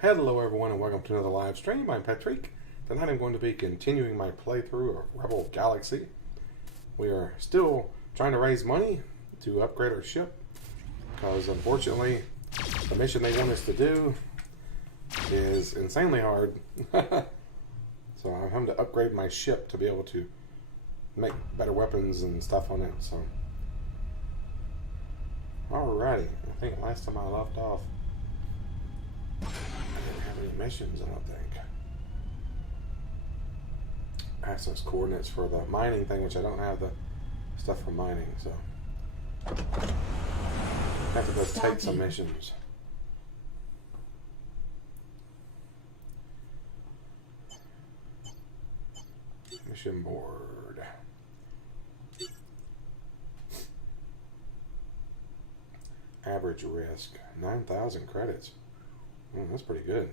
Hello everyone and welcome to another live stream. I'm Petreak. Tonight I'm going to be continuing my playthrough of Rebel Galaxy. We are still trying to raise money to upgrade our ship because unfortunately the mission they want us to do is insanely hard. So I'm having to upgrade my ship to be able to make better weapons and stuff on it. So alrighty, I think last time I left off I didn't have any missions, I don't think. Access coordinates for the mining thing, which I don't have the stuff for mining, so I have to go take some missions. Mission board. Average risk, 9,000 credits. That's pretty good.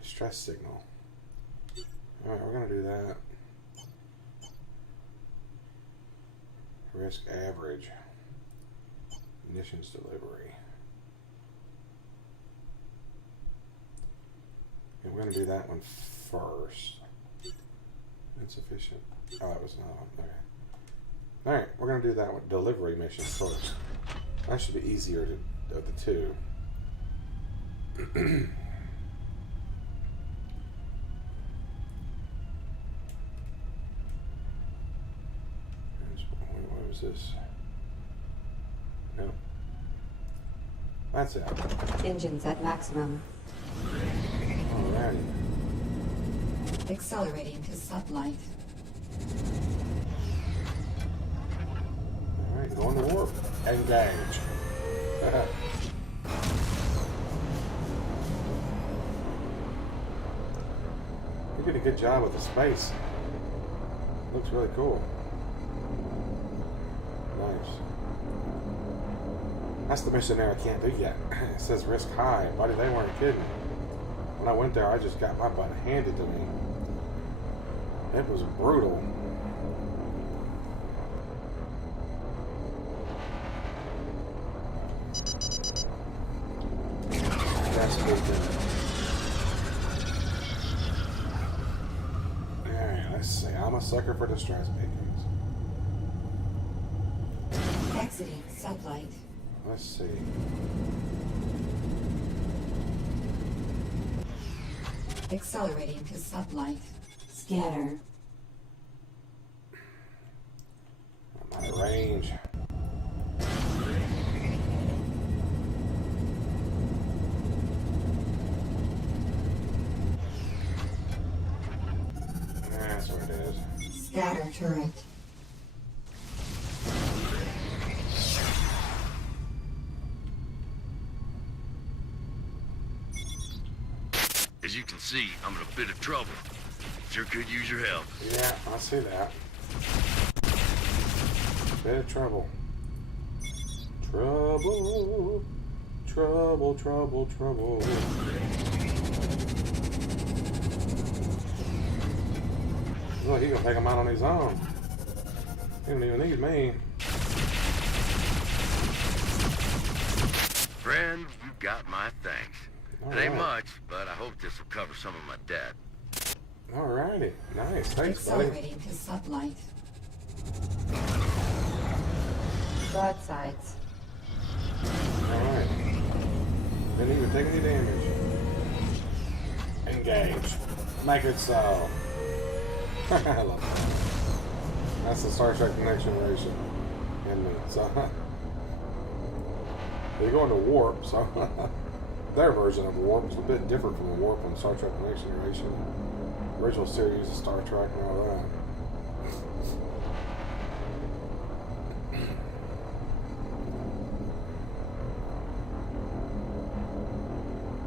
Distress signal. Alright, we're going to do that. Risk average. Munitions delivery. And we're going to do that one first. Insufficient. Oh, that was not on. Okay. Alright, we're going to do that one. Delivery mission first. That should be easier to, of the two. What was this? No. That's it. Engines at maximum. Alrighty. Accelerating to sublight. Alright, going to warp. Engage. You did a good job with the space. Looks really cool. Nice. That's the mission there I can't do yet. It says risk high. Buddy, they weren't kidding. When I went there, I just got my butt handed to me. It was brutal. That's good then. Let's see. I'm a sucker for distress beacons. Exiting sublight. Let's see. Accelerating to sublight. Scatter. I'm out of range. That's what it is. Scatter turret. As you can see, I'm in a bit of trouble. Sure could use your help. Yeah, I see that. Bit of trouble. Trouble. Trouble, trouble, trouble. Look, he's gonna take him out on his own. He don't even need me. Friend, you got my thanks. All It ain't right. much, but I hope this will cover some of my debt. Alrighty. Nice. Thanks, buddy. Accelerating to sublight. Broadsides. Alright. Didn't even take any damage. Engage. Make it so. I love that. That's the Star Trek Next Generation in me. So they're going to warp, so their version of warp is a bit different from the warp in Star Trek Next Generation. The original series of Star Trek and all that.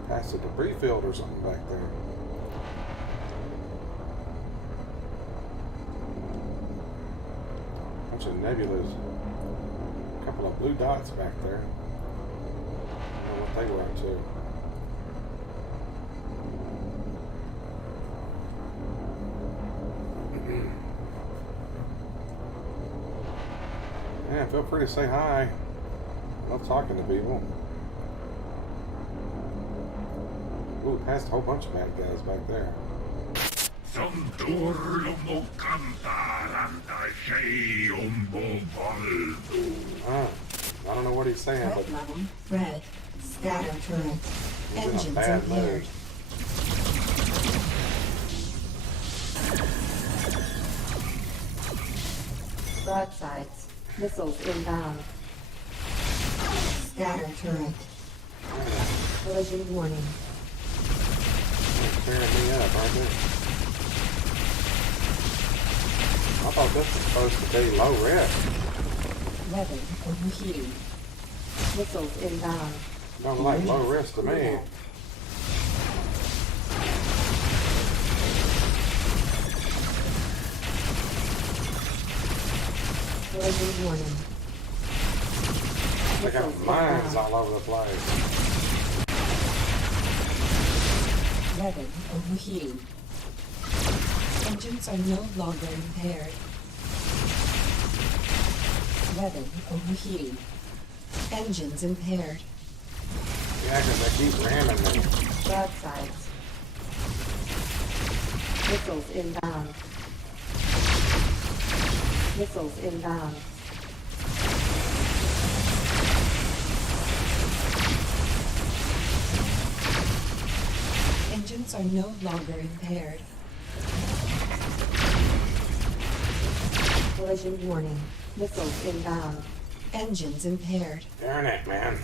Past a debris field or something back there. Bunch of nebulas. A couple of blue dots back there. I don't know what they were up to. Yeah, feel free to say hi. I love talking to people. Ooh, passed a whole bunch of bad guys back there. I don't know what he's saying, Threat but level red. Scatter turret. he's in a Engines bad impaired. mood. Broadsides. Missiles inbound. Scatter turret. Collision warning. They're tearing me up, aren't they? I thought this was supposed to be low risk. Weapon overheating. Missiles inbound. Don't like low risk to me. Collision warning. They got Missiles mines inbound. all over the place. Weapon overheating. Engines are no longer impaired. Weapon overheating. Engines impaired. Yeah, because they keep ramming me. Broadsides. Missiles inbound. Missiles inbound. Engines are no longer impaired. Collision warning. Missiles inbound. Engines impaired. Darn it, man.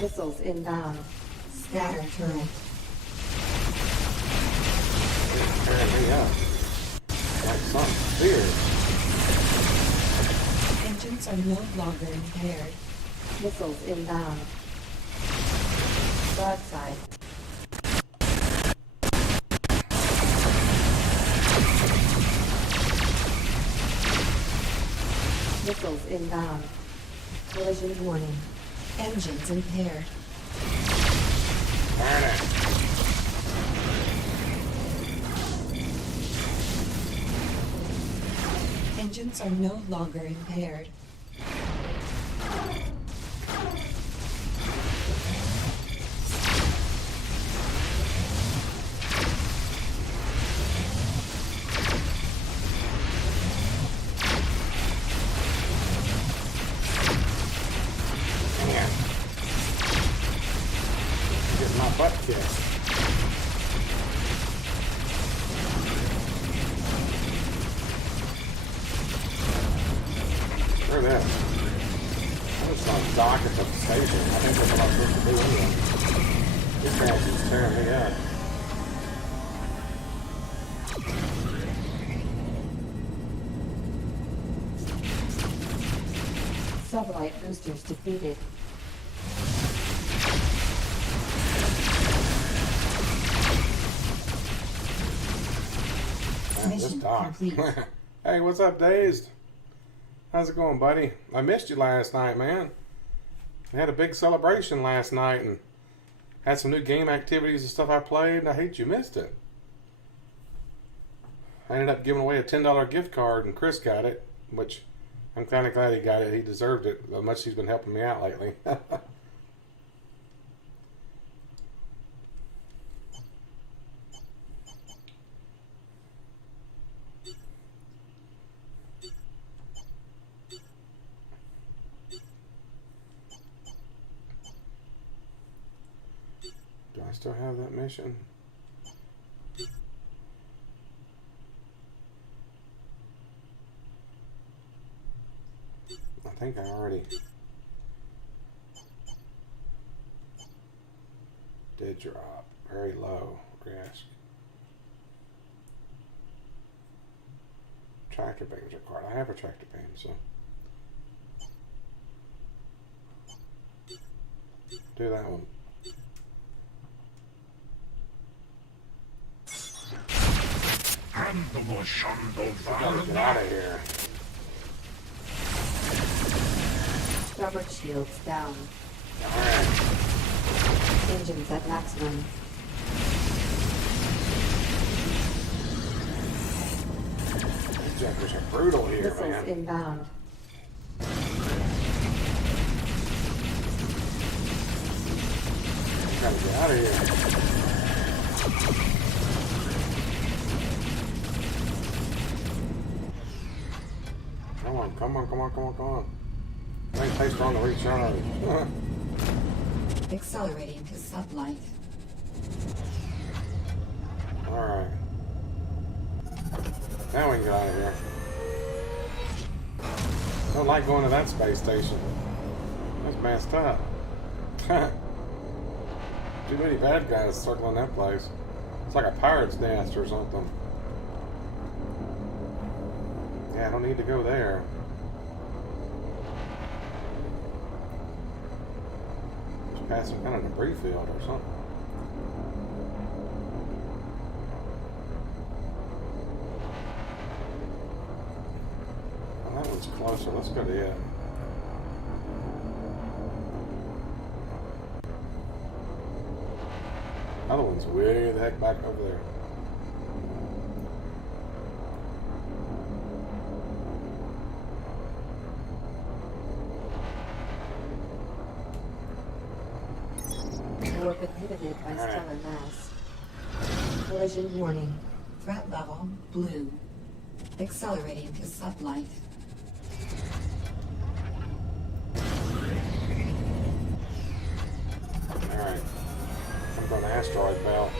Missiles inbound. Scatter turret. It's tearing me up. Like something weird. Engines are no longer impaired. Missiles inbound. Broadside. Missiles inbound. Collision warning. Engines impaired. Darn it. Engines are no longer impaired. Man. Getting my butt kicked. Where that? I was on dock at the station. I think that's what I'm supposed to do anyway. This guy's just tearing me up. Sublight boosters defeated. Man, this Mission dock. complete. Hey, what's up, Dazed? How's it going, buddy? I missed you last night, man. I had a big celebration last night and had some new game activities and stuff I played, and I hate you missed it. I ended up giving away a $10 gift card, and Chris got it, which I'm kind of glad he got it. He deserved it, as much as he's been helping me out lately. Do I still have that mission? I think I already did drop. Very low risk. Tractor beams required. I have a tractor beam, so do that one. Gotta get out of here. Starboard shields down. Alright. Engines at maximum. These jackers are brutal here, Missiles man. inbound. gotta get out of here. Come on, come on, come on, come on, come on. Ain't taste on the recharge. Accelerating to sublight. Alright. Now we can get out of here. Don't like going to that space station. That's messed up. Too many bad guys circling that place. It's like a pirate's nest or something. Yeah, I don't need to go there. Just pass some kind of debris field or something. Well, that one's closer. Let's go to it. Other one's way the heck back over there. Warp inhibited by stellar mass. Collision warning. Threat level blue. Accelerating to sublight. Alright. I'm going to asteroid belt.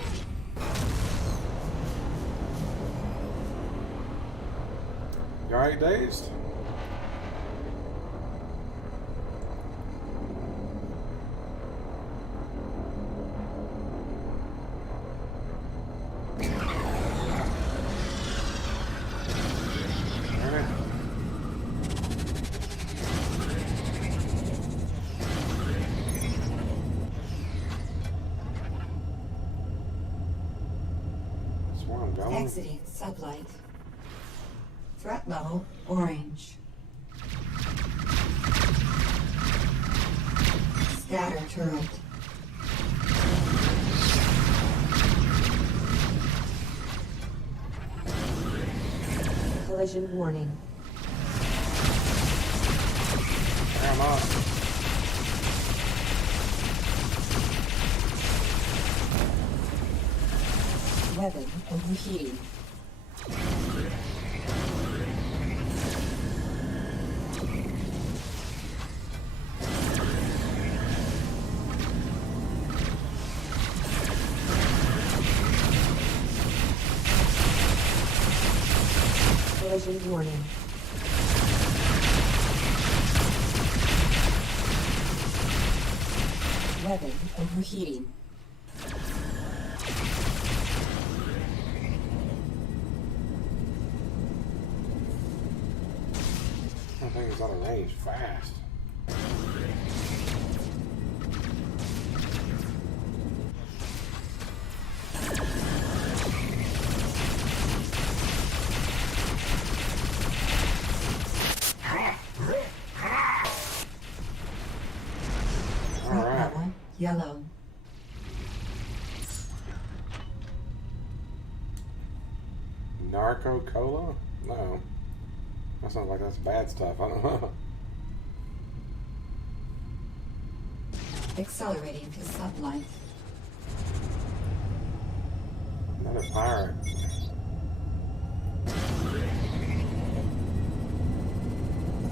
You alright, Dazed? Exiting sublight. Threat level orange. Scatter turret. Collision warning. Come on. Weapon overheating. Collision warning. Weapon overheating. That thing is out of range fast. Threat level yellow. Narco Cola? No. That sounds like that's bad stuff. I don't know. Accelerating to sublight. Another pirate.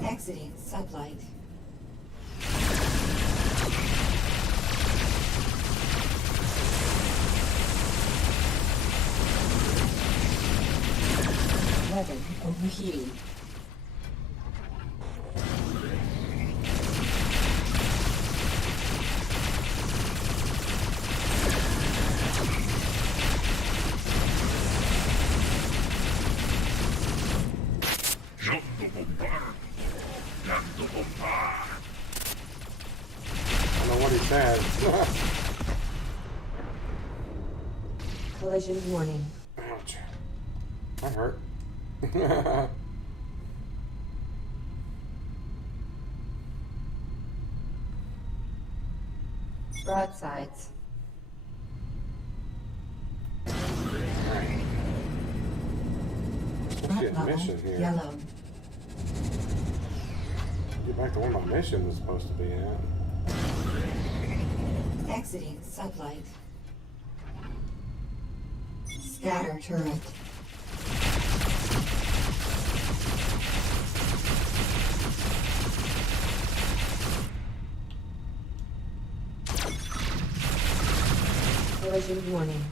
Exiting sublight. Weapon overheating. I don't know what he said. Collision warning. Ouch. That hurt. Broadsides. Alright. Let's get a mission here. Yellow. Get back to where my mission was supposed to be at. Exiting sublight. Scatter turret. Collision warning.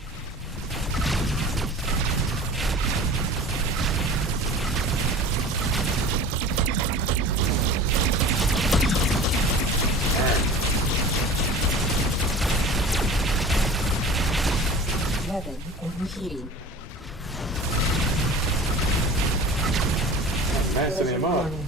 Weapon overheating. Messing him up. Warning.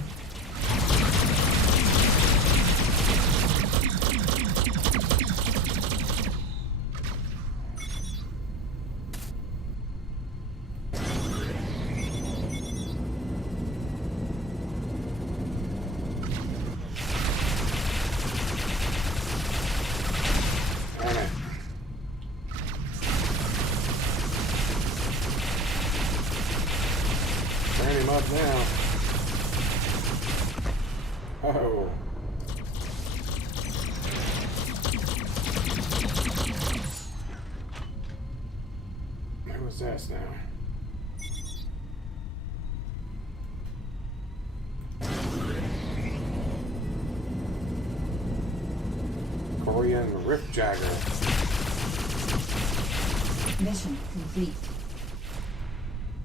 Turn him up now. Oh. Who was this now? Korean Rift Jagger. Mission complete.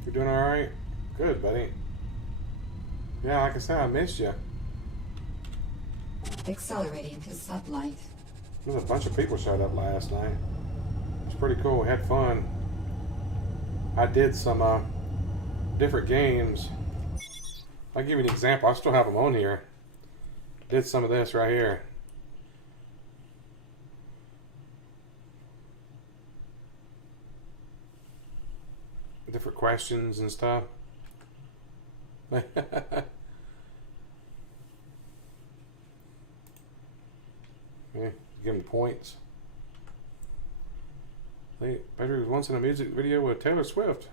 You doing alright? Good, buddy. Yeah, like I said, I missed you. Accelerating to sublight. There's a bunch of people showed up last night. It was pretty cool. We had fun. I did some different games. I'll give you an example. I still have them on here. Did some of this right here. Different questions and stuff. Yeah, give him points. Petreak was once in a music video with Taylor Swift.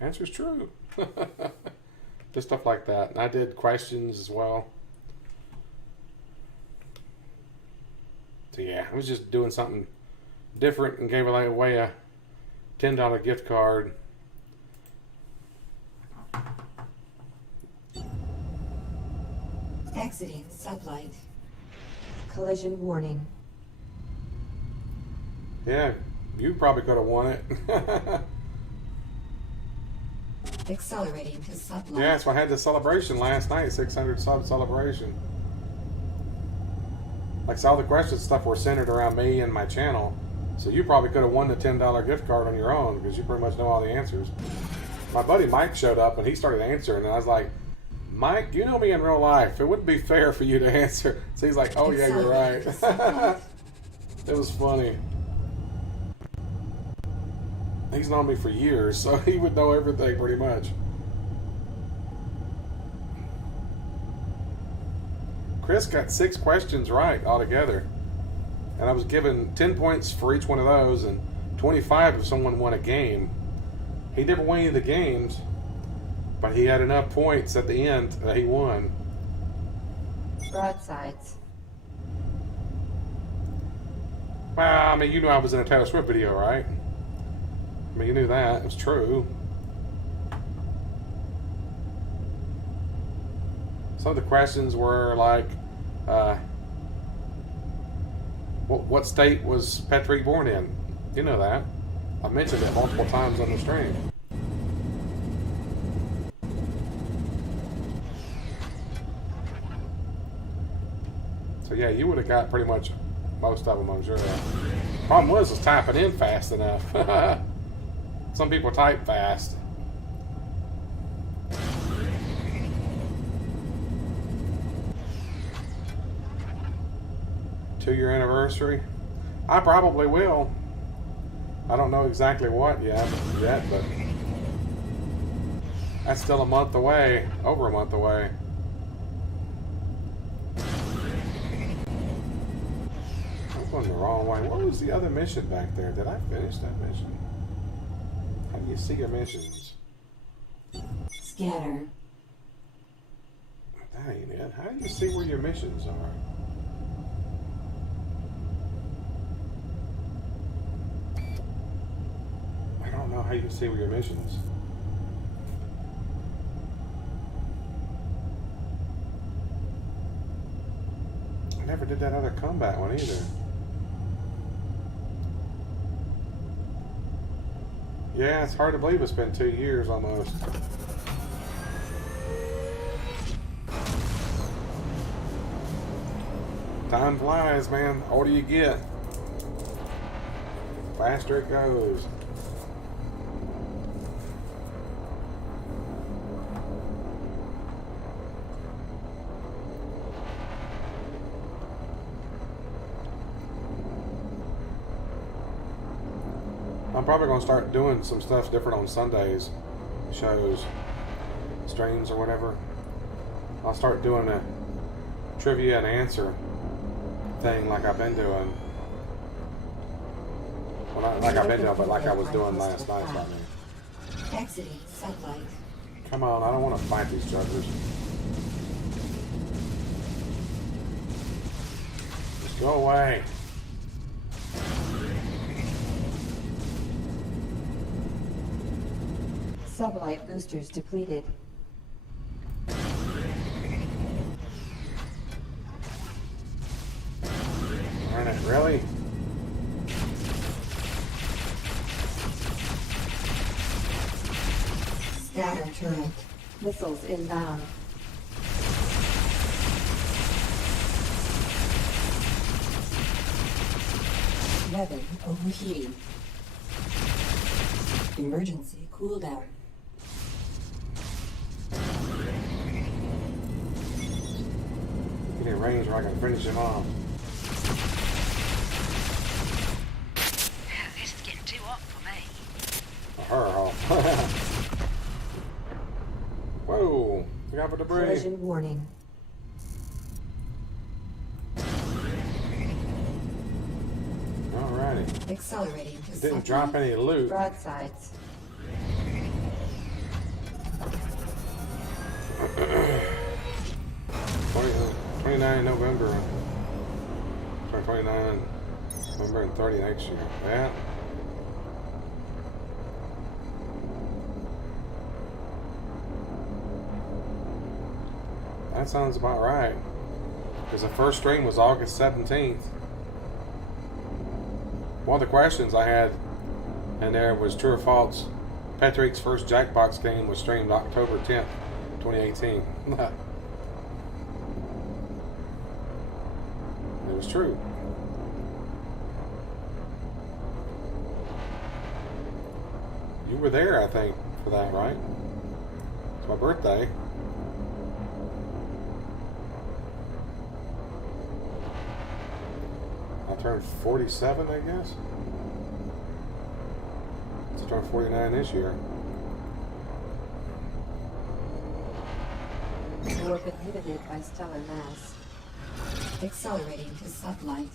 Answer's true. Just stuff like that. And I did questions as well. So yeah, I was just doing something different and gave away a $10 gift card. Exiting sublight. Collision warning. Yeah, you probably could have won it. Accelerating to sublight. Yeah, so I had the celebration last night, 600 sub celebration. Like, so all the questions stuff were centered around me and my channel. So you probably could have won the $10 gift card on your own because you pretty much know all the answers. My buddy Mike showed up and he started answering, and I was like, Mike, you know me in real life. It wouldn't be fair for you to answer. So he's like, oh yeah, you're right. It was funny. He's known me for years, so he would know everything pretty much. Chris got 6 questions right altogether. And I was given 10 points for each one of those and 25 if someone won a game. He never won any of the games, but he had enough points at the end that he won. Broadsides. Well, I mean, you knew I was in a Taylor Swift video, right? I mean, you knew that. It was true. Some of the questions were like, what state was Petreak born in? You know that. I've mentioned it multiple times on the stream. So yeah, you would have got pretty much most of them, I'm sure. Problem was typing in fast enough. Some people type fast. Two-year anniversary? I probably will. I don't know exactly what yet, but that's still a month away, over a month away. I'm going the wrong way. What was the other mission back there? Did I finish that mission? How do you see your missions? Scatter. That ain't it. How do you see where your missions are? how you can see your missions. I never did that other combat one either. Yeah, it's hard to believe it's been 2 years almost. Time flies, man. The older you get, the faster it goes. I'm probably going to start doing some stuff different on Sundays, shows, streams or whatever. I'll start doing a trivia and answer thing like I've been doing. Well, not like I've been doing, but like I was doing last night. I mean. Exiting satellite. Come on, I don't want to fight these jugglers. Just go away. Sublight boosters depleted. Darn it, really? Scatter turret. Missiles inbound. Weapon overheating. Emergency cooldown. Get in range where I can finish him off. This is getting too hot for me. Her off. Whoa! Look out for debris. Collision warning. Alrighty. Accelerating to Didn't satellite. drop any loot. Broadsides. 29 November. 29 November and 30 next year. Yeah. That sounds about right. Because the first stream was August 17th. One of the questions I had in there was true or false. Petreak's first Jackbox game was streamed October 10th, 2018. It was true. You were there, I think, for that, right? It's my birthday. I turned 47, I guess. I turned 49 this year. Warp inhibited by stellar mass. Accelerating to sublight.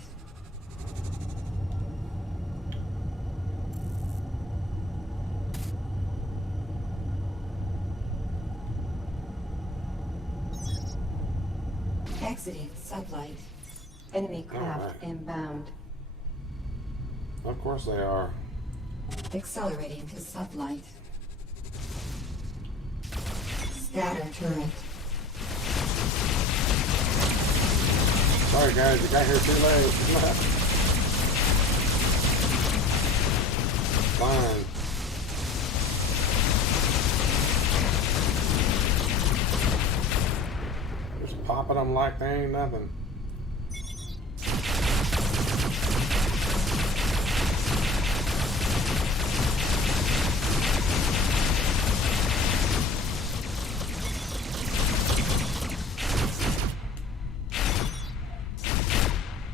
Exiting sublight. Enemy craft Alright. inbound. Of course they are. Accelerating to sublight. Scatter turret. Sorry guys, you got here too late. Fine. Just popping them like they ain't nothing.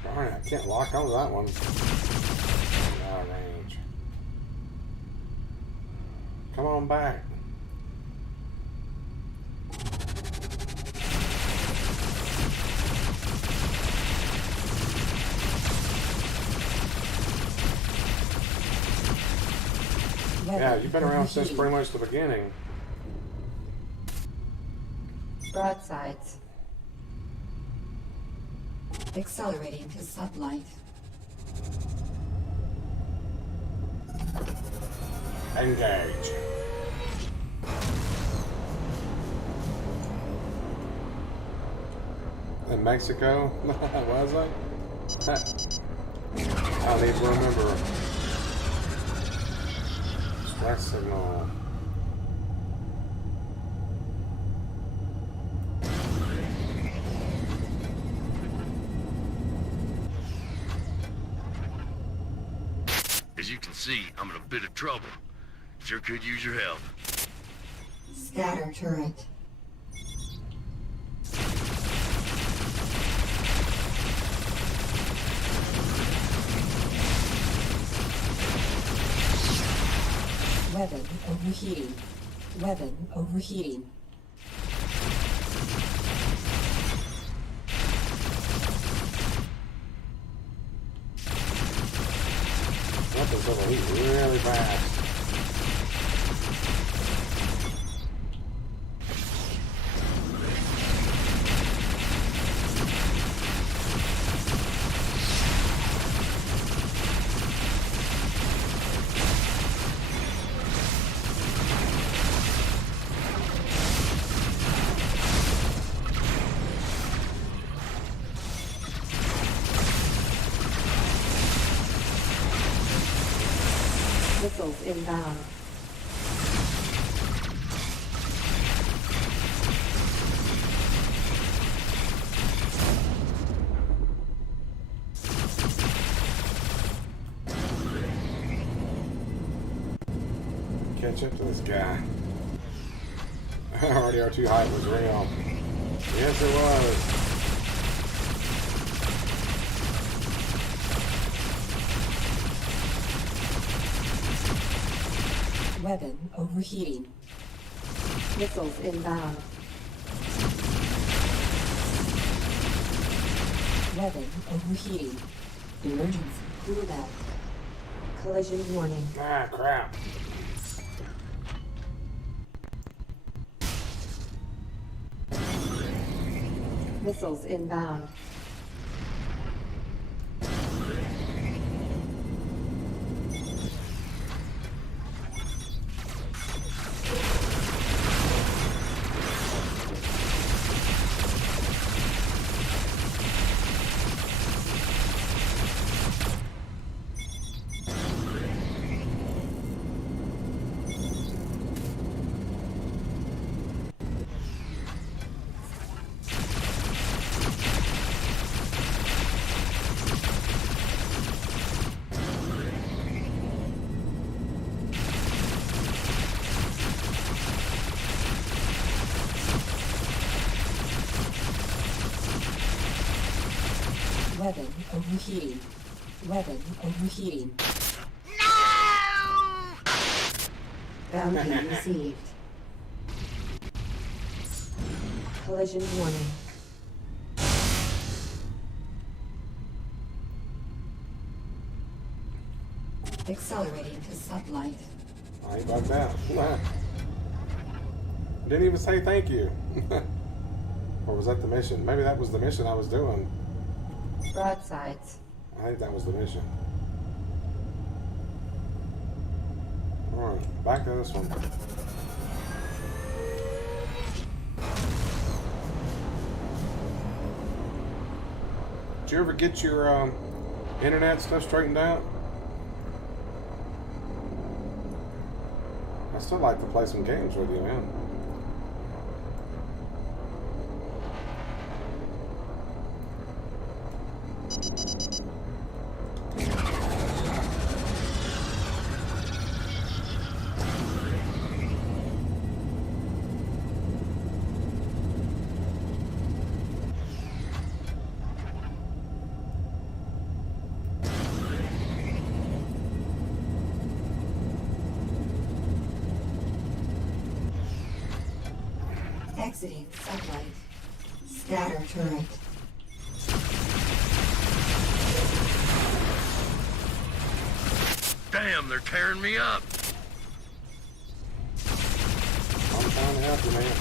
Darn it, I can't lock onto that one. Out of range. Come on back. Yeah, you've been around since pretty much the beginning. Broadsides. Accelerating to sublight. Engage. In Mexico? Was I? I need to remember. Stress signal. As you can see, I'm in a bit of trouble. Sure could use your help. Scatter turret. Weapon overheating. Weapon overheating. Weapons overheat really fast. Missiles inbound. Catch up to this guy. Already our 2 height was real. Yes, it was. Weapon overheating. Missiles inbound. Weapon overheating. Emergency cooldown. Collision warning. Ah, crap. Missiles inbound. Weapon overheating. Weapon overheating. No! Bounty received. Collision warning. Accelerating to sublight. I ain't bugged out. Didn't even say thank you. Or was that the mission? Maybe that was the mission I was doing. Broadsides. I think that was the mission. Alright, back to this one. Did you ever get your internet stuff straightened out? I still like to play some games with you, man. Exiting sublight. Scatter turret. Damn, they're tearing me up. I'm trying to help you, man.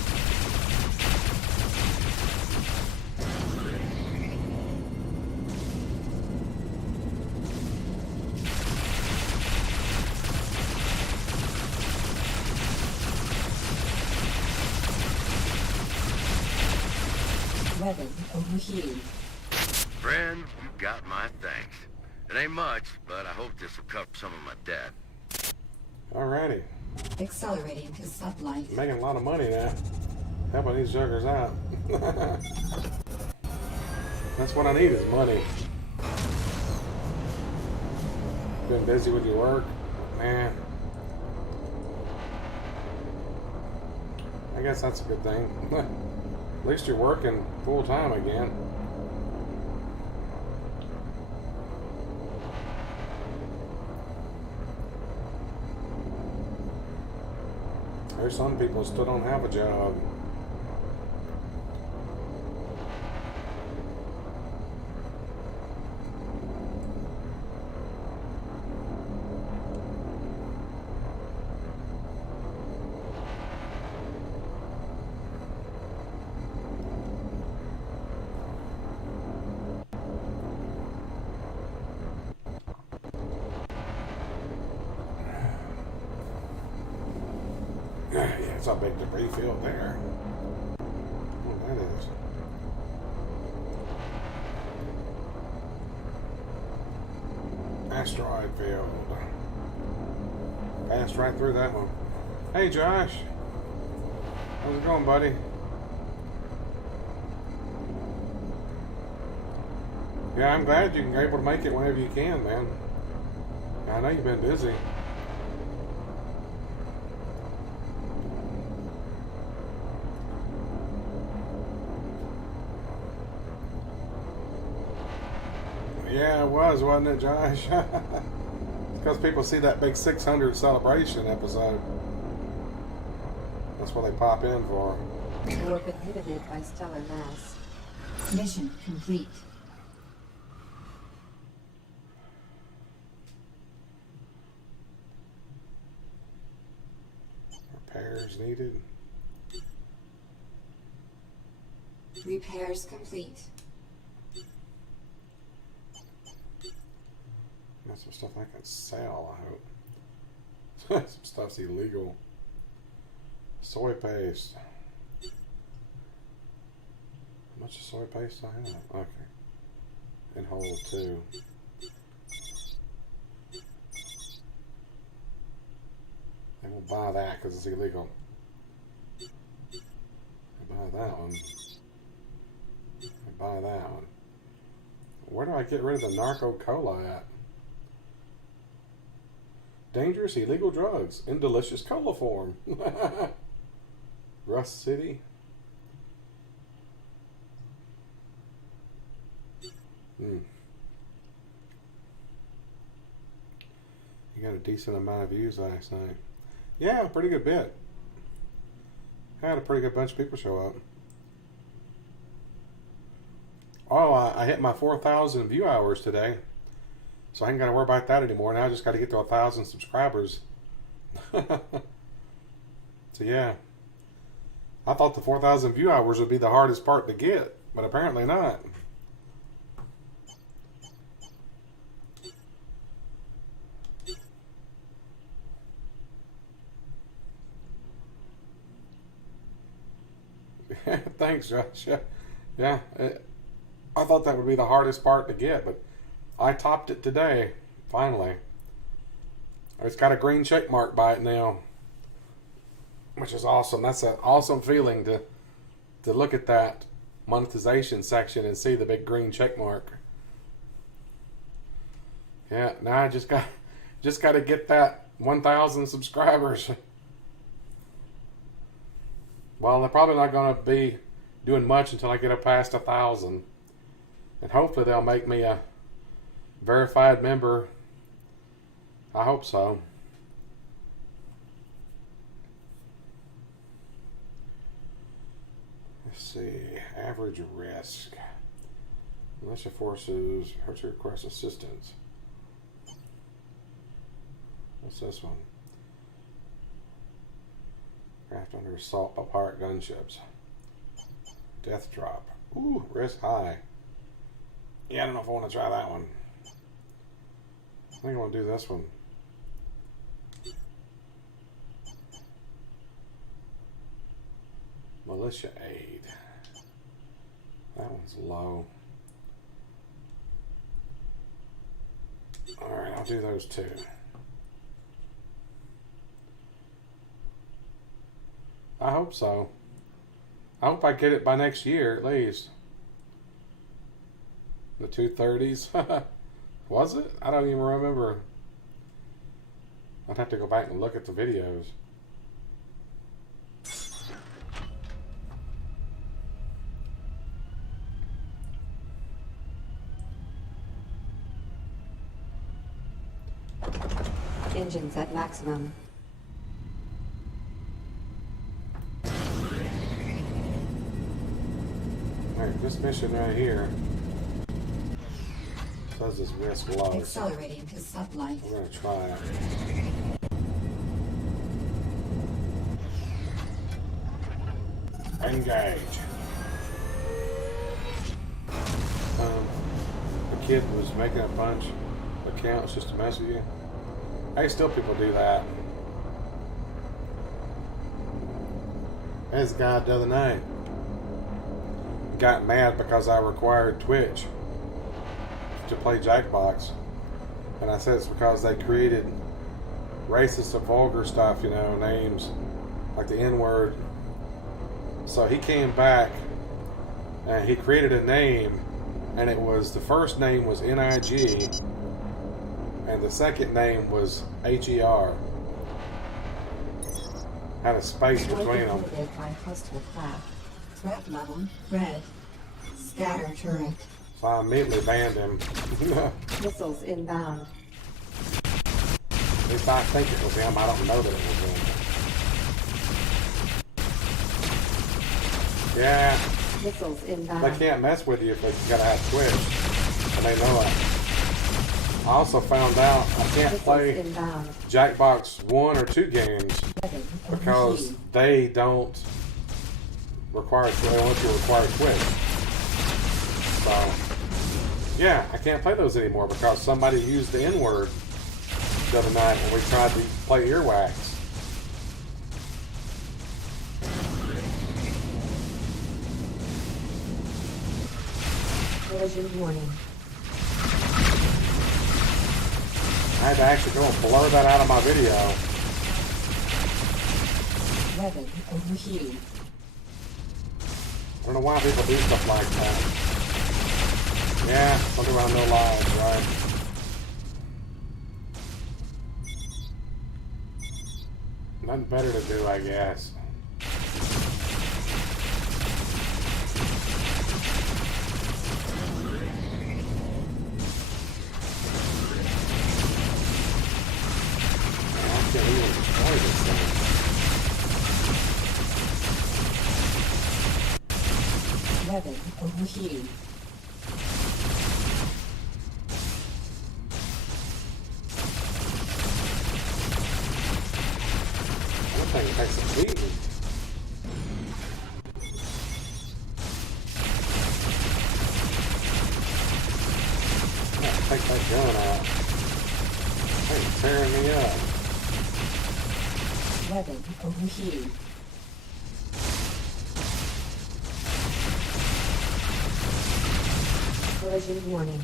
Weapon overheating. Friend, you got my thanks. It ain't much, but I hope this will cover some of my debt. Alrighty. Accelerating to sublight. Making a lot of money now. Helping these juggers out. That's what I need is money. Been busy with your work? Man. I guess that's a good thing. At least you're working full time again. There's some people still don't have a job. Yeah, it's a big debris field there. Oh, that is. Asteroid field. Passed right through that one. Hey, Josh. How's it going, buddy? Yeah, I'm glad you're able to make it whenever you can, man. I know you've been busy. Yeah, it was, wasn't it, Josh? It's because people see that big 600 celebration episode. That's what they pop in for. Warp inhibited by stellar mass. Mission complete. Repairs needed. Repairs complete. That's some stuff I can sell, I hope. Some stuff's illegal. Soy paste. How much soy paste I have? Okay. And whole too. They won't buy that because it's illegal. They buy that one. They buy that one. Where do I get rid of the narco cola at? Dangerous illegal drugs in delicious cola form. Rust City. You got a decent amount of views last night. Yeah, pretty good bit. Had a pretty good bunch of people show up. Oh, I hit my 4,000 view hours today. So I ain't got to worry about that anymore. Now I just got to get to 1,000 subscribers. So yeah. I thought the 4,000 view hours would be the hardest part to get. But apparently not. Thanks, Josh. Yeah. I thought that would be the hardest part to get, but I topped it today, finally. It's got a green check mark by it now, which is awesome. That's an awesome feeling to look at that monetization section and see the big green check mark. Yeah, now I just got to get that 1,000 subscribers. Well, they're probably not going to be doing much until I get up past 1,000. And hopefully they'll make me a verified member. I hope so. Let's see. Average risk. Unless your forces hurt to request assistance. What's this one? Craft under assault by pirate gunships. Death drop. Ooh, risk high. Yeah, I don't know if I want to try that one. I think I want to do this one. Militia aid. That one's low. Alright, I'll do those two. I hope so. I hope I get it by next year at least. The 230s. Was it? I don't even remember. I'd have to go back and look at the videos. Engines at maximum. Alright, this mission right here says it's risk low. Accelerating to sublight. We're gonna try it. Engage. The kid was making a bunch of accounts just to mess with you. Hey, still people do that. There's a guy the other night got mad because I required Twitch to play Jackbox, and I said it's because they created racist or vulgar stuff, you know, names like the N-word. So he came back and he created a name, and it was, the first name was NIG and the second name was HER. Had a space between them. By hostile craft. Threat level red. Scatter turret. So I immediately banned him. Missiles inbound. At least I think it was him. I don't know that it was him. Yeah. Missiles inbound. They can't mess with you if they gotta have Twitch. And they know it. I also found out I can't play Jackbox 1 or 2 games because they don't require, they want you to require Twitch. So, yeah, I can't play those anymore because somebody used the N-word the other night when we tried to play Earwax. Collision warning. I had to actually go and blur that out of my video. Weapon overheating. I don't know why people do stuff like that. Yeah, something around no lives, right? Nothing better to do, I guess. I can't even destroy this thing. Weapon overheating. That thing takes a beating. Yeah, take that gun out. Thing's tearing me up. Weapon overheating. Collision warning.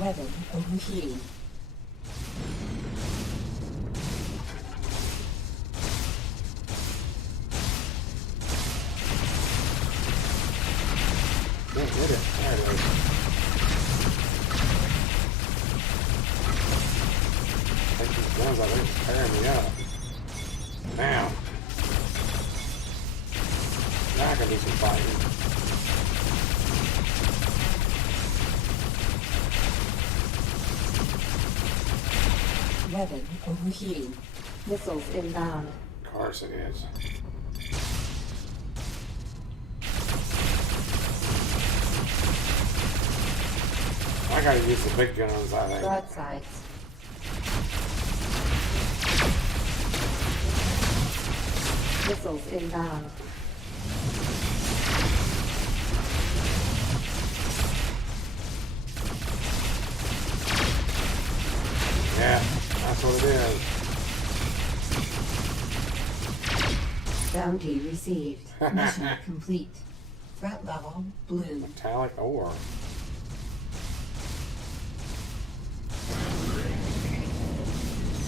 Weapon overheating. Can't get it. There it is. Take these guns out, they're just tearing me up. Now. Now I can do some fighting. Weapon overheating. Missiles inbound. Of course it is. I gotta use the big guns, I think. Broadsides. Missiles inbound. Yeah, that's what it is. Bounty received. Mission complete. Threat level blue. Metallic ore.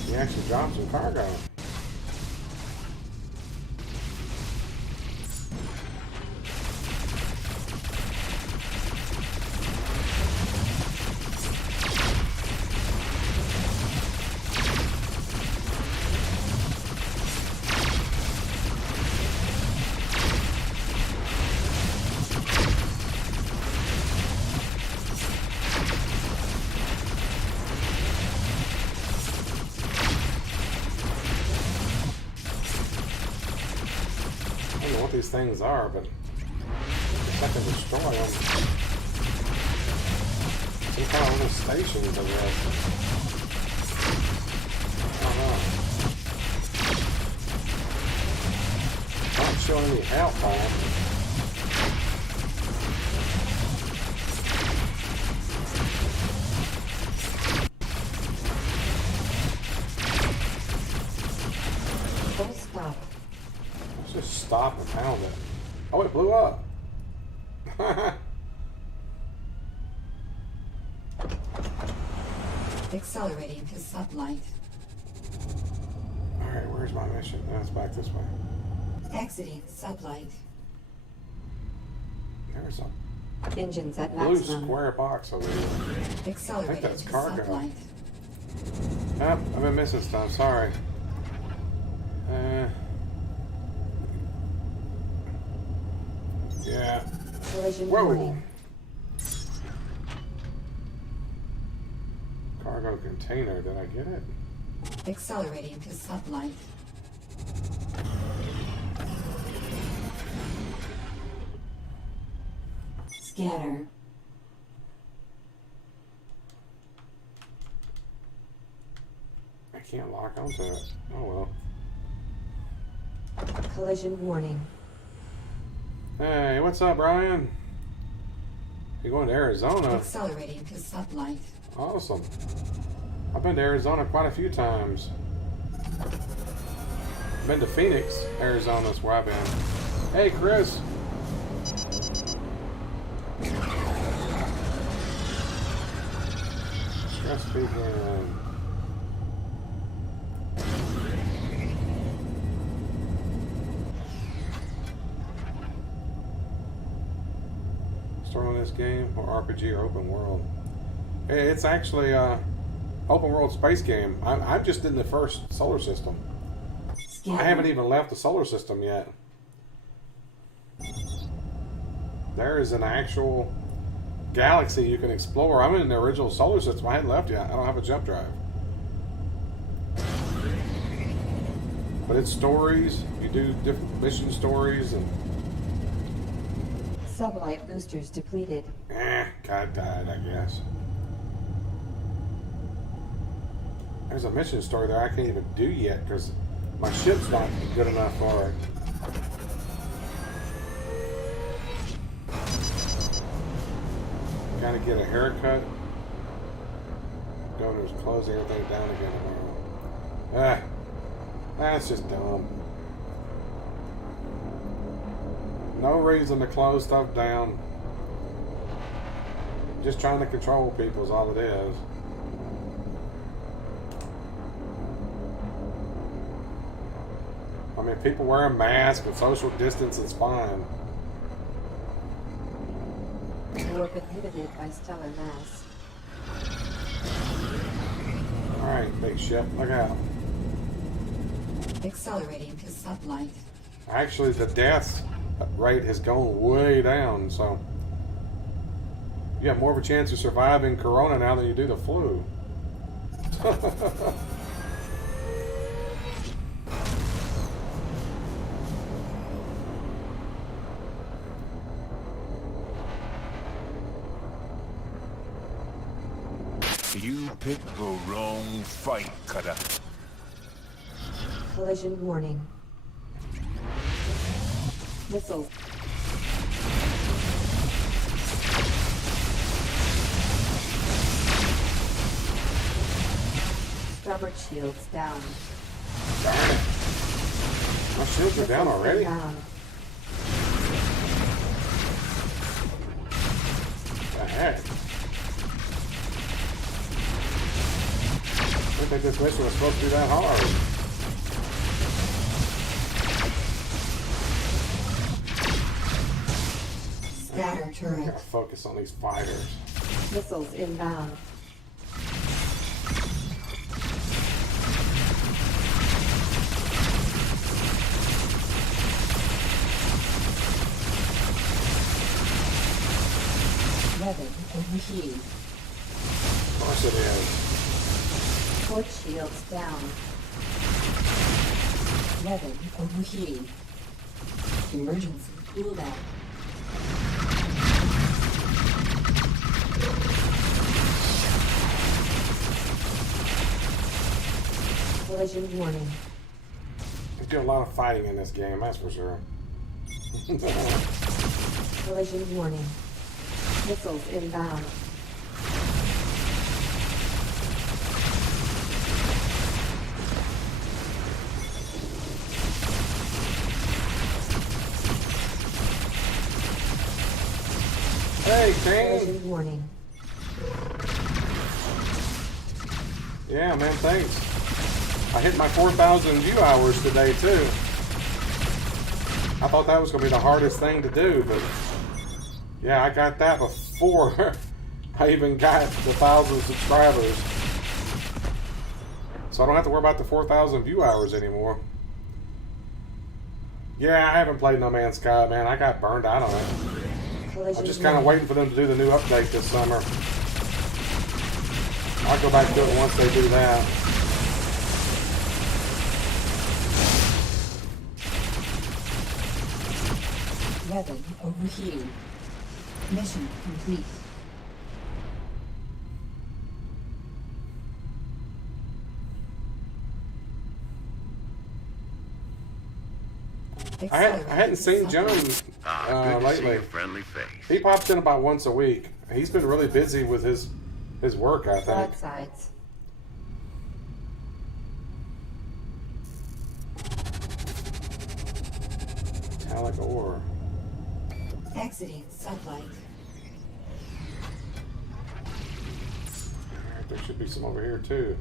He actually dropped some cargo. I don't know what these things are, but if I can destroy them. Some kind of little stations, I guess. I don't know. Not showing any help on them. Full stop. Let's just stop and pound it. Oh, it blew up. Accelerating to sublight. Alright, where's my mission? Oh, it's back this way. Exiting sublight. There's a Engines at blue maximum. square box over here. Accelerating that's to cargo. sublight. Oh, I've been missing stuff, sorry. Yeah. Collision Whoa! warning. Cargo container, did I get it? Accelerating to sublight. Scanner. I can't lock onto it. Oh well. Collision warning. Hey, what's up, Brian? You going to Arizona? Accelerating to sublight. Awesome. I've been to Arizona quite a few times. I've been to Phoenix, Arizona's where I've been. Hey, Chris. Stress begin. Start on this game or RPG or open world. Hey, it's actually open world space game. I'm just in the first solar system. Scanner. I haven't even left the solar system yet. There is an actual galaxy you can explore. I'm in the original solar system. I hadn't left yet. I don't have a jump drive. But it's stories. You do different mission stories and Sublight boosters depleted. God died, I guess. There's a mission story there I can't even do yet because my ship's not good enough for it. Gotta get a haircut. Governor's closing everything down again tomorrow. That's just dumb. No reason to close stuff down. Just trying to control people is all it is. I mean, people wearing masks and social distance is fine. Warp inhibited by stellar mass. Alright, big ship, look out. Accelerating to sublight. Actually, the death rate has gone way down, so you have more of a chance of surviving Corona now than you do the flu. You picked the wrong fight, Cutter. Collision warning. Missile. Starboard shields down. Darn it. My Shields are down Missiles already? inbound. The heck? I didn't think this mission was supposed to be that hard. Scatter turret. Gotta focus on these fighters. Missiles inbound. Weapon overheating. Of course it is. Port shields down. Weapon overheating. Emergency cooldown. Collision warning. They do a lot of fighting in this game, that's for sure. Collision warning. Missiles inbound. Hey, Kane! Collision warning. Yeah, man, thanks. I hit my 4,000 view hours today, too. I thought that was going to be the hardest thing to do, but yeah, I got that before I even got the 1,000 subscribers. So I don't have to worry about the 4,000 view hours anymore. Yeah, I haven't played No Man's Sky, man. I got burned out on it. Collision I'm just kind of waiting for them to do the new update this summer. I'll go back to it once they do that. Weapon overheating. Mission complete. I hadn't seen John Good to see lately. your friendly face. He pops in about once a week. He's been really busy with his work, I think. Broadsides. Metallic ore. Exiting sublight. Alright, there should be some over here too.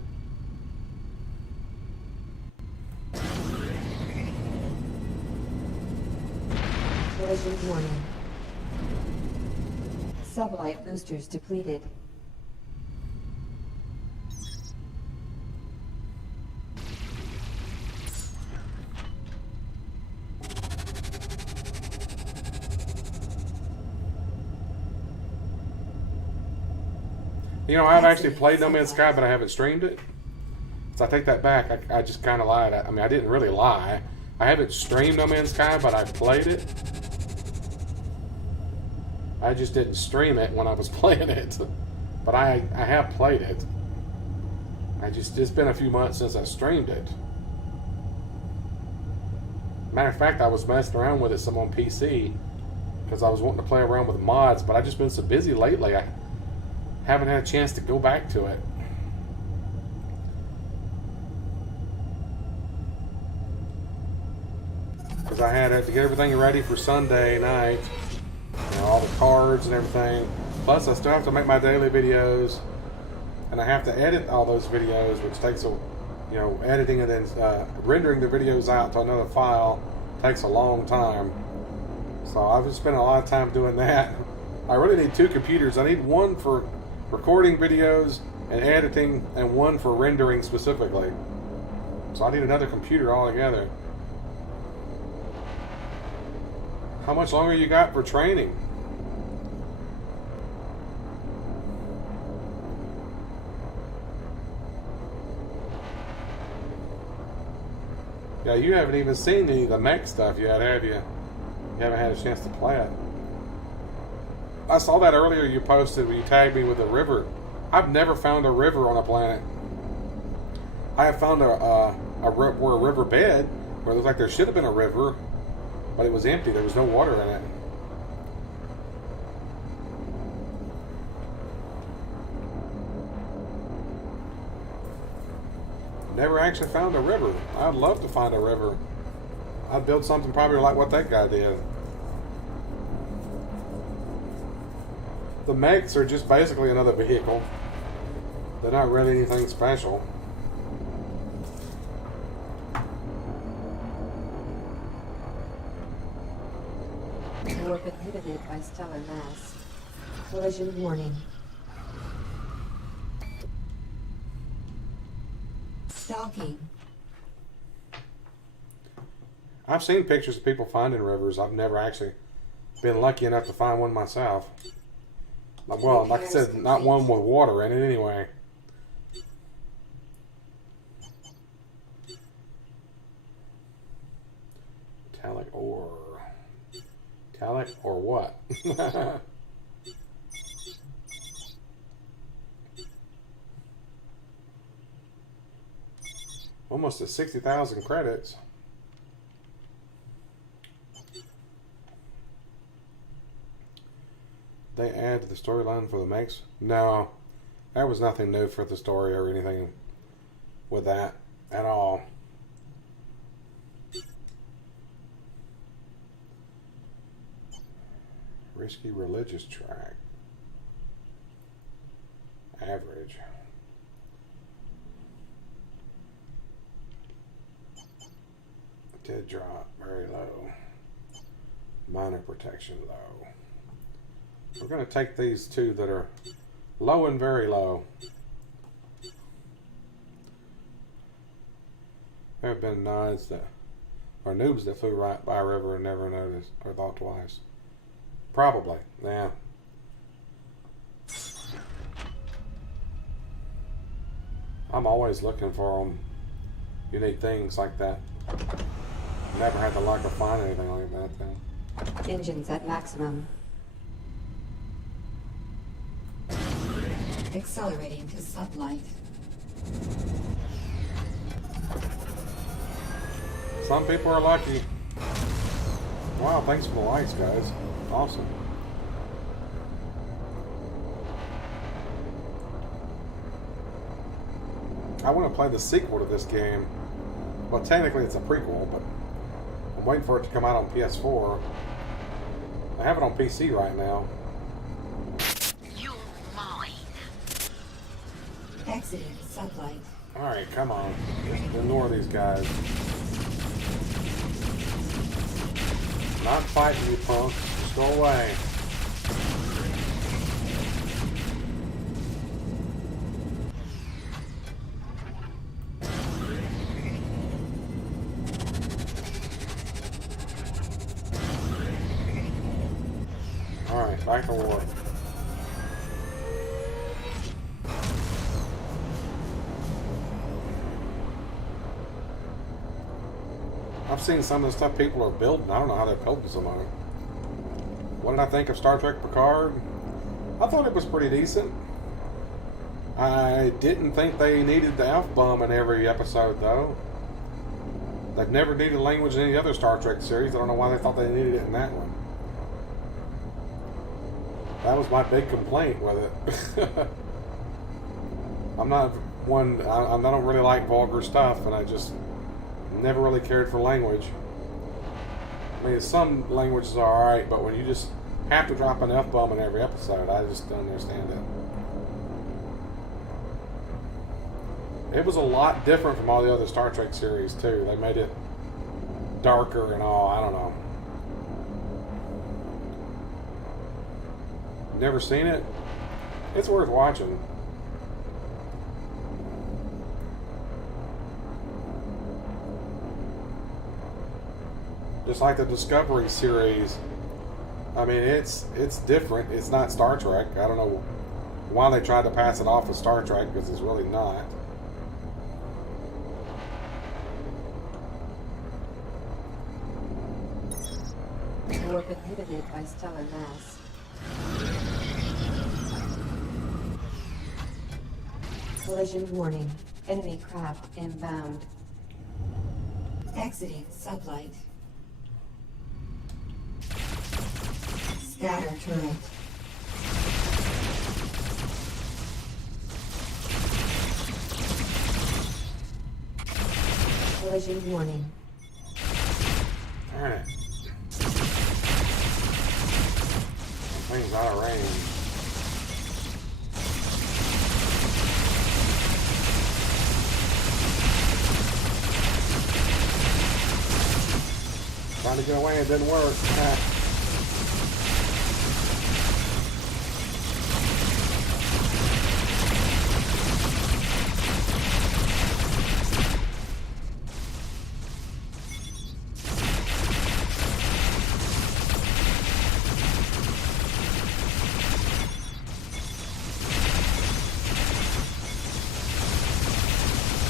Collision warning. Sublight boosters depleted. You know, I've actually played No Man's Sky, but I haven't streamed it. So I take that back. I just kind of lied. I mean, I didn't really lie. I haven't streamed No Man's Sky, but I played it. I just didn't stream it when I was playing it. But I have played it. It's been a few months since I streamed it. Matter of fact, I was messing around with it some on PC because I was wanting to play around with mods, but I've just been so busy lately. I haven't had a chance to go back to it. Because I had to get everything ready for Sunday night. You know, all the cards and everything. Plus, I still have to make my daily videos. And I have to edit all those videos, which takes editing and then rendering the videos out to another file takes a long time. So I've just spent a lot of time doing that. I really need two computers. I need one for recording videos and editing, and one for rendering specifically. So I need another computer altogether. How much longer you got for training? Yeah, you haven't even seen any of the mech stuff yet, have you? You haven't had a chance to play it. I saw that earlier you posted where you tagged me with a river. I've never found a river on a planet. I have found a river bed where it looks like there should have been a river, but it was empty. There was no water in it. Never actually found a river. I'd love to find a river. I'd build something probably like what that guy did. The mechs are just basically another vehicle. They're not really anything special. Warp inhibited by stellar mass. Collision warning. Stalking. I've seen pictures of people finding rivers. I've never actually been lucky enough to find one myself. Well, like I said, not one with water in it anyway. Metallic ore. Metallic or what? Almost at 60,000 credits. They add to the storyline for the mechs? No, there was nothing new for the story or anything with that at all. Risky religious track. Average. Dead drop, very low. Minor protection, low. We're going to take these two that are low and very low. There have been nods that, or noobs that flew right by a river and never noticed or thought twice. Probably, yeah. I'm always looking for them. Unique things like that. Never had the luck of finding anything like that though. Engines at maximum. Accelerating to sublight. Some people are lucky. Wow, thanks for the likes, guys. Awesome. I want to play the sequel to this game. Well, technically it's a prequel, but I'm waiting for it to come out on PS4. I have it on PC right now. You're mine. Exiting sublight. Alright, come on. Just ignore these guys. Not fighting you, punk. Just go away. Alright, back to war. I've seen some of the stuff people are building. I don't know how they're building some of it. What did I think of Star Trek Picard? I thought it was pretty decent. I didn't think they needed the F-bomb in every episode, though. They've never needed language in any other Star Trek series. I don't know why they thought they needed it in that one. That was my big complaint with it. I'm not one... I don't really like vulgar stuff, and I just never really cared for language. I mean, some languages are alright, but when you just have to drop an F-bomb in every episode, I just don't understand it. It was a lot different from all the other Star Trek series, too. They made it darker and all. I don't know. Never seen it? It's worth watching. Just like the Discovery series. I mean, it's different. It's not Star Trek. I don't know why they tried to pass it off as Star Trek, because it's really not. Warp inhibited by stellar mass. Collision warning. Enemy craft inbound. Exiting sublight. Scatter turret. Collision warning. Darn it. That thing's out of range. Trying to get away, it didn't work.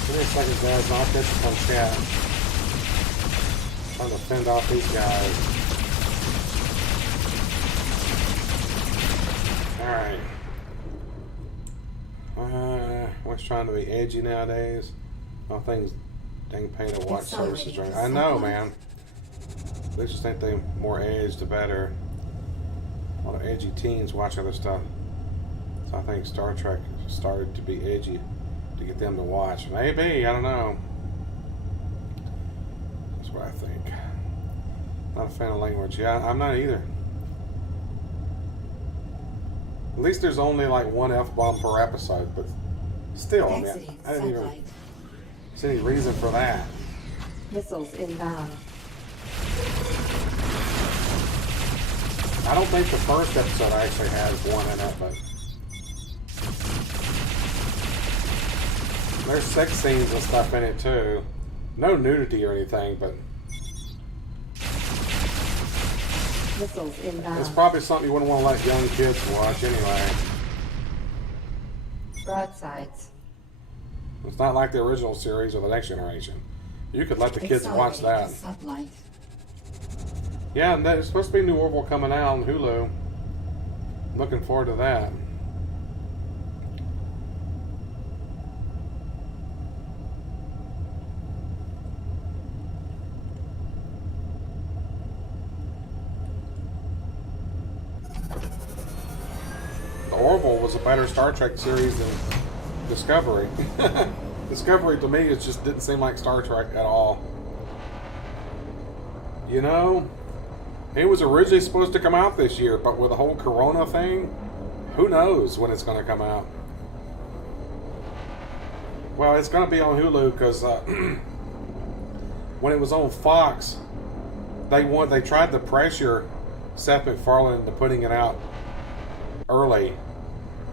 Give me a second, guys. I'll get you some chat. Trying to fend off these guys. Alright. What's trying to be edgy nowadays? All things dang pay to watch services right. I know, man. They just think they more edge the better. A lot of edgy teens watch other stuff. So I think Star Trek started to be edgy to get them to watch. Maybe, I don't know. That's what I think. Not a fan of language. Yeah, I'm not either. At least there's only like one F-bomb per episode, but still, I mean, I didn't even see any reason for that. Missiles inbound. I don't think the first episode actually has one in it, but there's sex scenes and stuff in it too. No nudity or anything, but Missiles inbound. it's probably something you wouldn't want to let young kids watch anyway. Broadsides. It's not like the original series or the Next Generation. You could let the kids watch that. Sublight. Yeah, and there's supposed to be New Orville coming out on Hulu. Looking forward to that. The Orville was a better Star Trek series than Discovery. Discovery to me it just didn't seem like Star Trek at all. You know, it was originally supposed to come out this year, but with the whole Corona thing, who knows when it's going to come out. Well, it's going to be on Hulu because when it was on Fox, they tried to pressure Seth MacFarlane into putting it out early,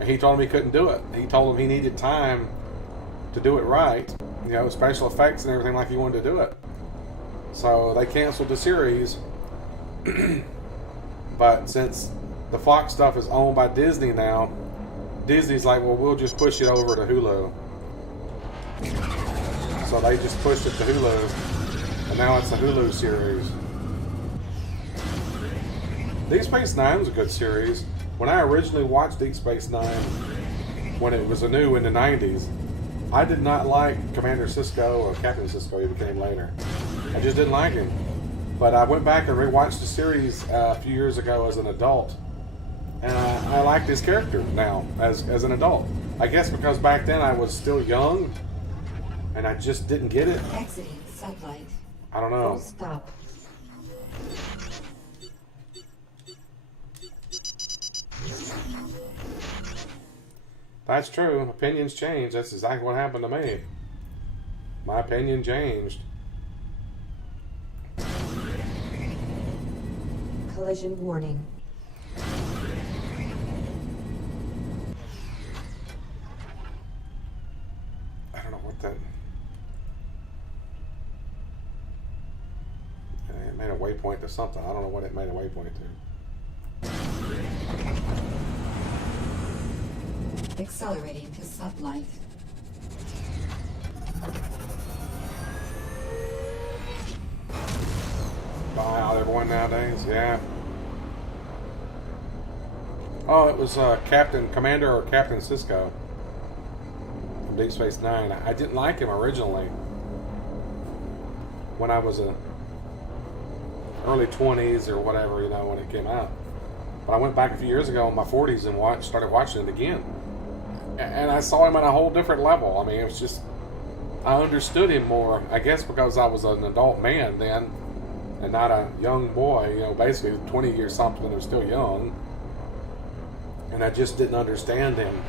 and he told him he couldn't do it. He told him he needed time to do it right, you know, special effects and everything like he wanted to do it. So they canceled the series. But since the Fox stuff is owned by Disney now, Disney's like, well, we'll just push it over to Hulu. So they just pushed it to Hulu, and now it's a Hulu series. Deep Space Nine was a good series. When I originally watched Deep Space Nine, when it was new in the 90s, I did not like Commander Sisko, or Captain Sisko, he became later. I just didn't like him. But I went back and rewatched the series a few years ago as an adult, and I like his character now as an adult. I guess because back then I was still young, and I just didn't get it. Exiting sublight. I don't know. Full stop. That's true. Opinions change. That's exactly what happened to me. My opinion changed. Collision warning. I don't know what that... It made a waypoint to something. I don't know what it made a waypoint to. Accelerating to sublight. Buy out everyone nowadays, yeah. Oh, it was Commander or Captain Sisko from Deep Space Nine. I didn't like him originally when I was in early 20s or whatever, you know, when it came out. But I went back a few years ago in my 40s and started watching it again. And I saw him at a whole different level. I mean, it was just, I understood him more, I guess because I was an adult man then. and not a young boy, you know, basically 20 years something when they're still young. And I just didn't understand him.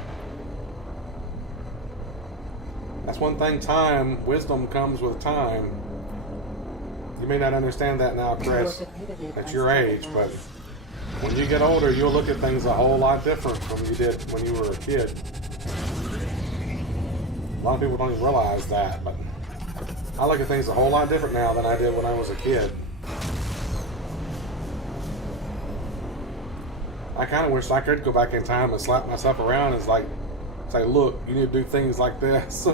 That's one thing, time, wisdom comes with time. You may not understand that now, Chris, at your age, but when you get older, you'll look at things a whole lot different from you did when you were a kid. A lot of people don't even realize that, but I look at things a whole lot different now than I did when I was a kid. I kind of wish I could go back in time and slap myself around and like say, look, you need to do things like this,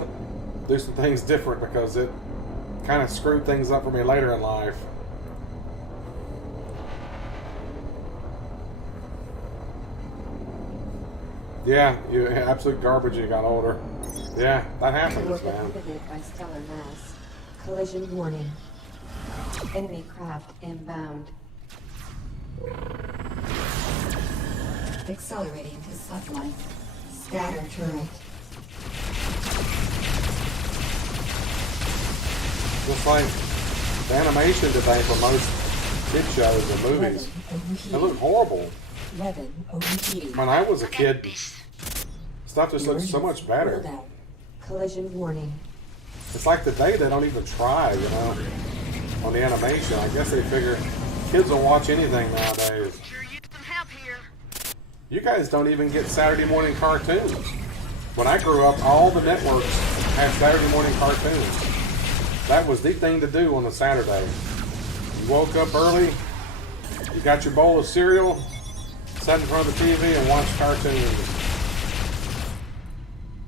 do some things different, because it kind of screwed things up for me later in life. Yeah, you absolute garbage when you got older. Yeah, that happens, man. By stellar mass. Collision warning. Enemy craft inbound. Accelerating to sublight. Scatter turret. Just like the animation today for most kid shows and movies, they look horrible. When I was a kid, stuff just looks so much better. Collision warning. It's like today they don't even try, you know, on the animation. I guess they figure kids will watch anything nowadays. Sure you some help here. You guys don't even get Saturday morning cartoons. When I grew up, all the networks had Saturday morning cartoons. That was the thing to do on a Saturday. You woke up early, you got your bowl of cereal, sat in front of the TV and watched cartoons.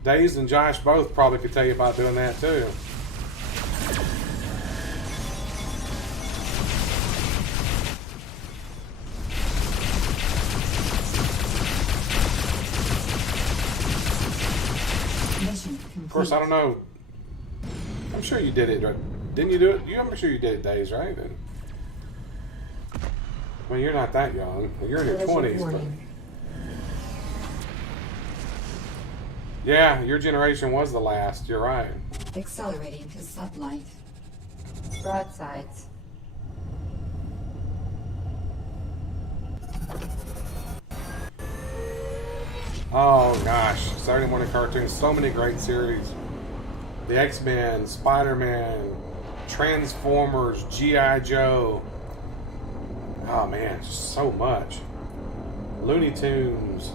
Days and Josh both probably could tell you about doing that too. Of course, I don't know. I'm sure you did it, right? Didn't you do it? I'm sure you did it, Days, right? Well, you're not that young. You're in your 20s. But yeah, your generation was the last. You're right. Accelerating to sublight. Broadsides. Oh gosh, Saturday morning cartoons. So many great series. The X-Men, Spider-Man, Transformers, G.I. Joe. Oh man, just so much. Looney Tunes.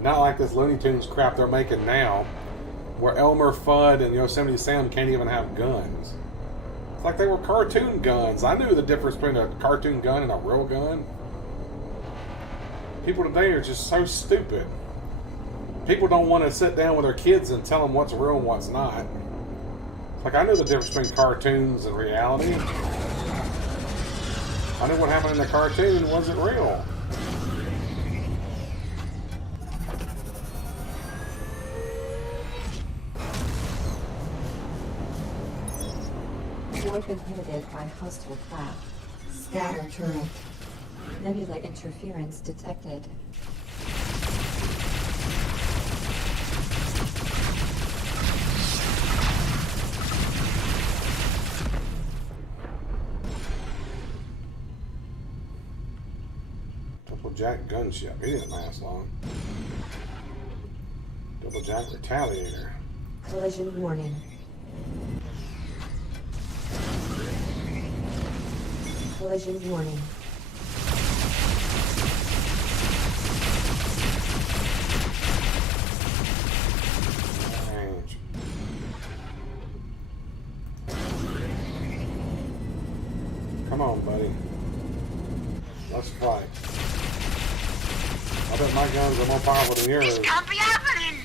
Not like this Looney Tunes crap they're making now, where Elmer Fudd and Yosemite Sam can't even have guns. It's like they were cartoon guns. I knew the difference between a cartoon gun and a real gun. People today are just so stupid. People don't want to sit down with their kids and tell them what's real and what's not. It's like I knew the difference between cartoons and reality. I knew what happened in the cartoon wasn't real. Warp inhibited by hostile craft. Scatter turret. Nebula interference detected. Double Jack gunship. He didn't last long. Double Jack retaliator. Collision warning. Collision warning. Range. Come on, buddy. Let's fight. I bet my guns are more powerful than yours. This can't be happening.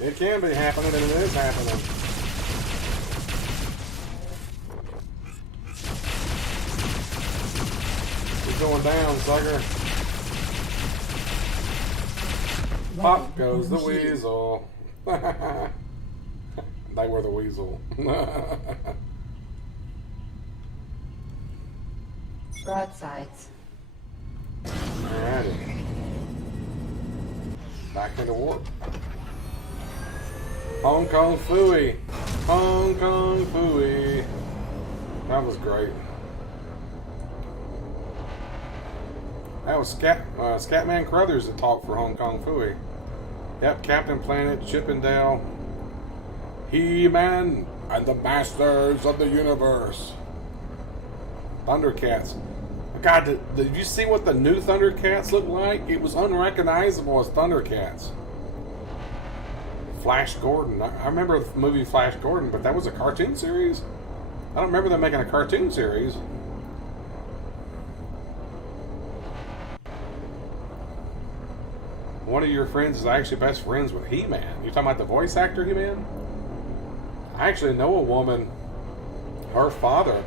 It can be happening, and it is happening. He's going down, sucker. Pop goes the weasel. They were the weasel. Broadsides. Alrighty. Back into warp. Hong Kong Phooey. Hong Kong Phooey. That was great. That was Scatman Crothers that talked for Hong Kong Phooey. Yep, Captain Planet, Chippendale, He-Man, and the Masters of the Universe. Thundercats. God, did you see what the new Thundercats looked like? It was unrecognizable as Thundercats. Flash Gordon. I remember the movie Flash Gordon, but that was a cartoon series? I don't remember them making a cartoon series. One of your friends is actually best friends with He-Man. You're talking about the voice actor He-Man? I actually know a woman, her father,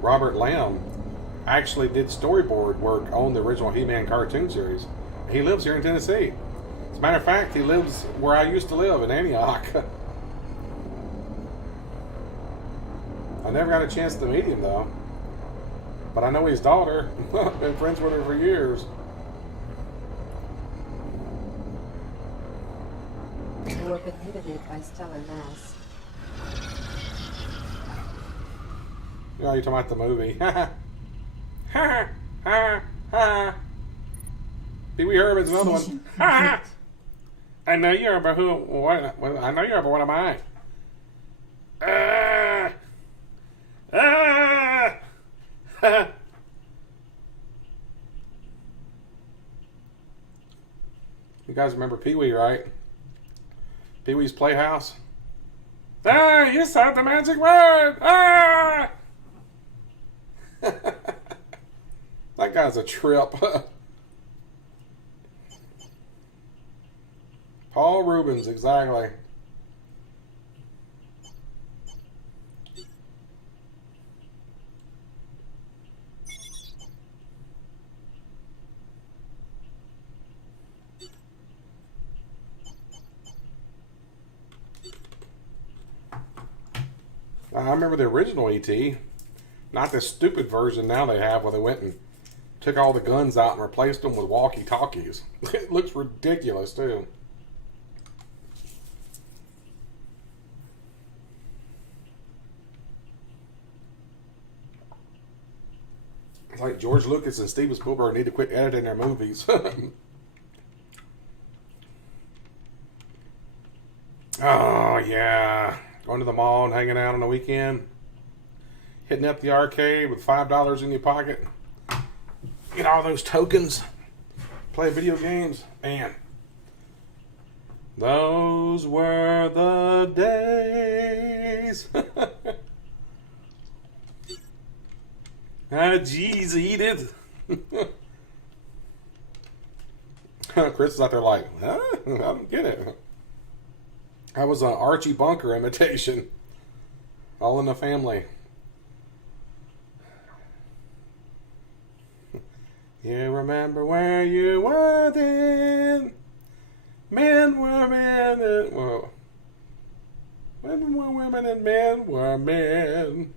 Robert Lamb, actually did storyboard work on the original He-Man cartoon series. He lives here in Tennessee. As a matter of fact, he lives where I used to live, in Antioch. I never got a chance to meet him, though. But I know his daughter. Been friends with her for years. Warp inhibited by stellar mass. You know, you're talking about the movie. Ha ha ha ha. Pee Wee Herman's another one. Ha! I know you're, but who? What? I know you're, but what am I? You guys remember Pee Wee, right? Pee Wee's Playhouse. Ah! You said the magic word. Ah! That guy's a trip. Paul Rubens, exactly. I remember the original E.T. Not this stupid version now they have where they went and took all the guns out and replaced them with walkie-talkies. It looks ridiculous, too. It's like George Lucas and Steven Spielberg need to quit editing their movies. Oh, yeah. Going to the mall and hanging out on the weekend. Hitting up the arcade with $5 in your pocket. Get all those tokens. Play video games. Man. Those were the days. Ah, jeez, eat it. Chris is out there like, huh? I don't get it. That was an Archie Bunker imitation. All in the Family. You remember where you were then? Men were men and... Well, women were women and men were men.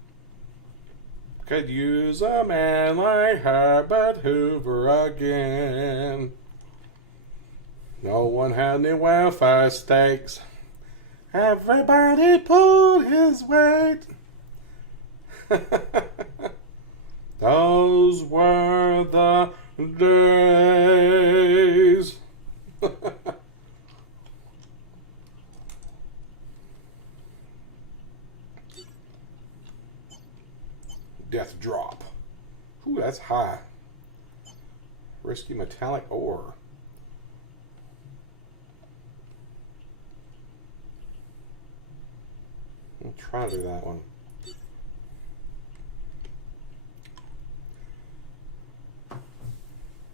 Could use a man like Herbert Hoover again. No one had any welfare stakes. Everybody pulled his weight. Those were the days. Death drop. Ooh, that's high. Risky metallic ore. I'll try to do that one.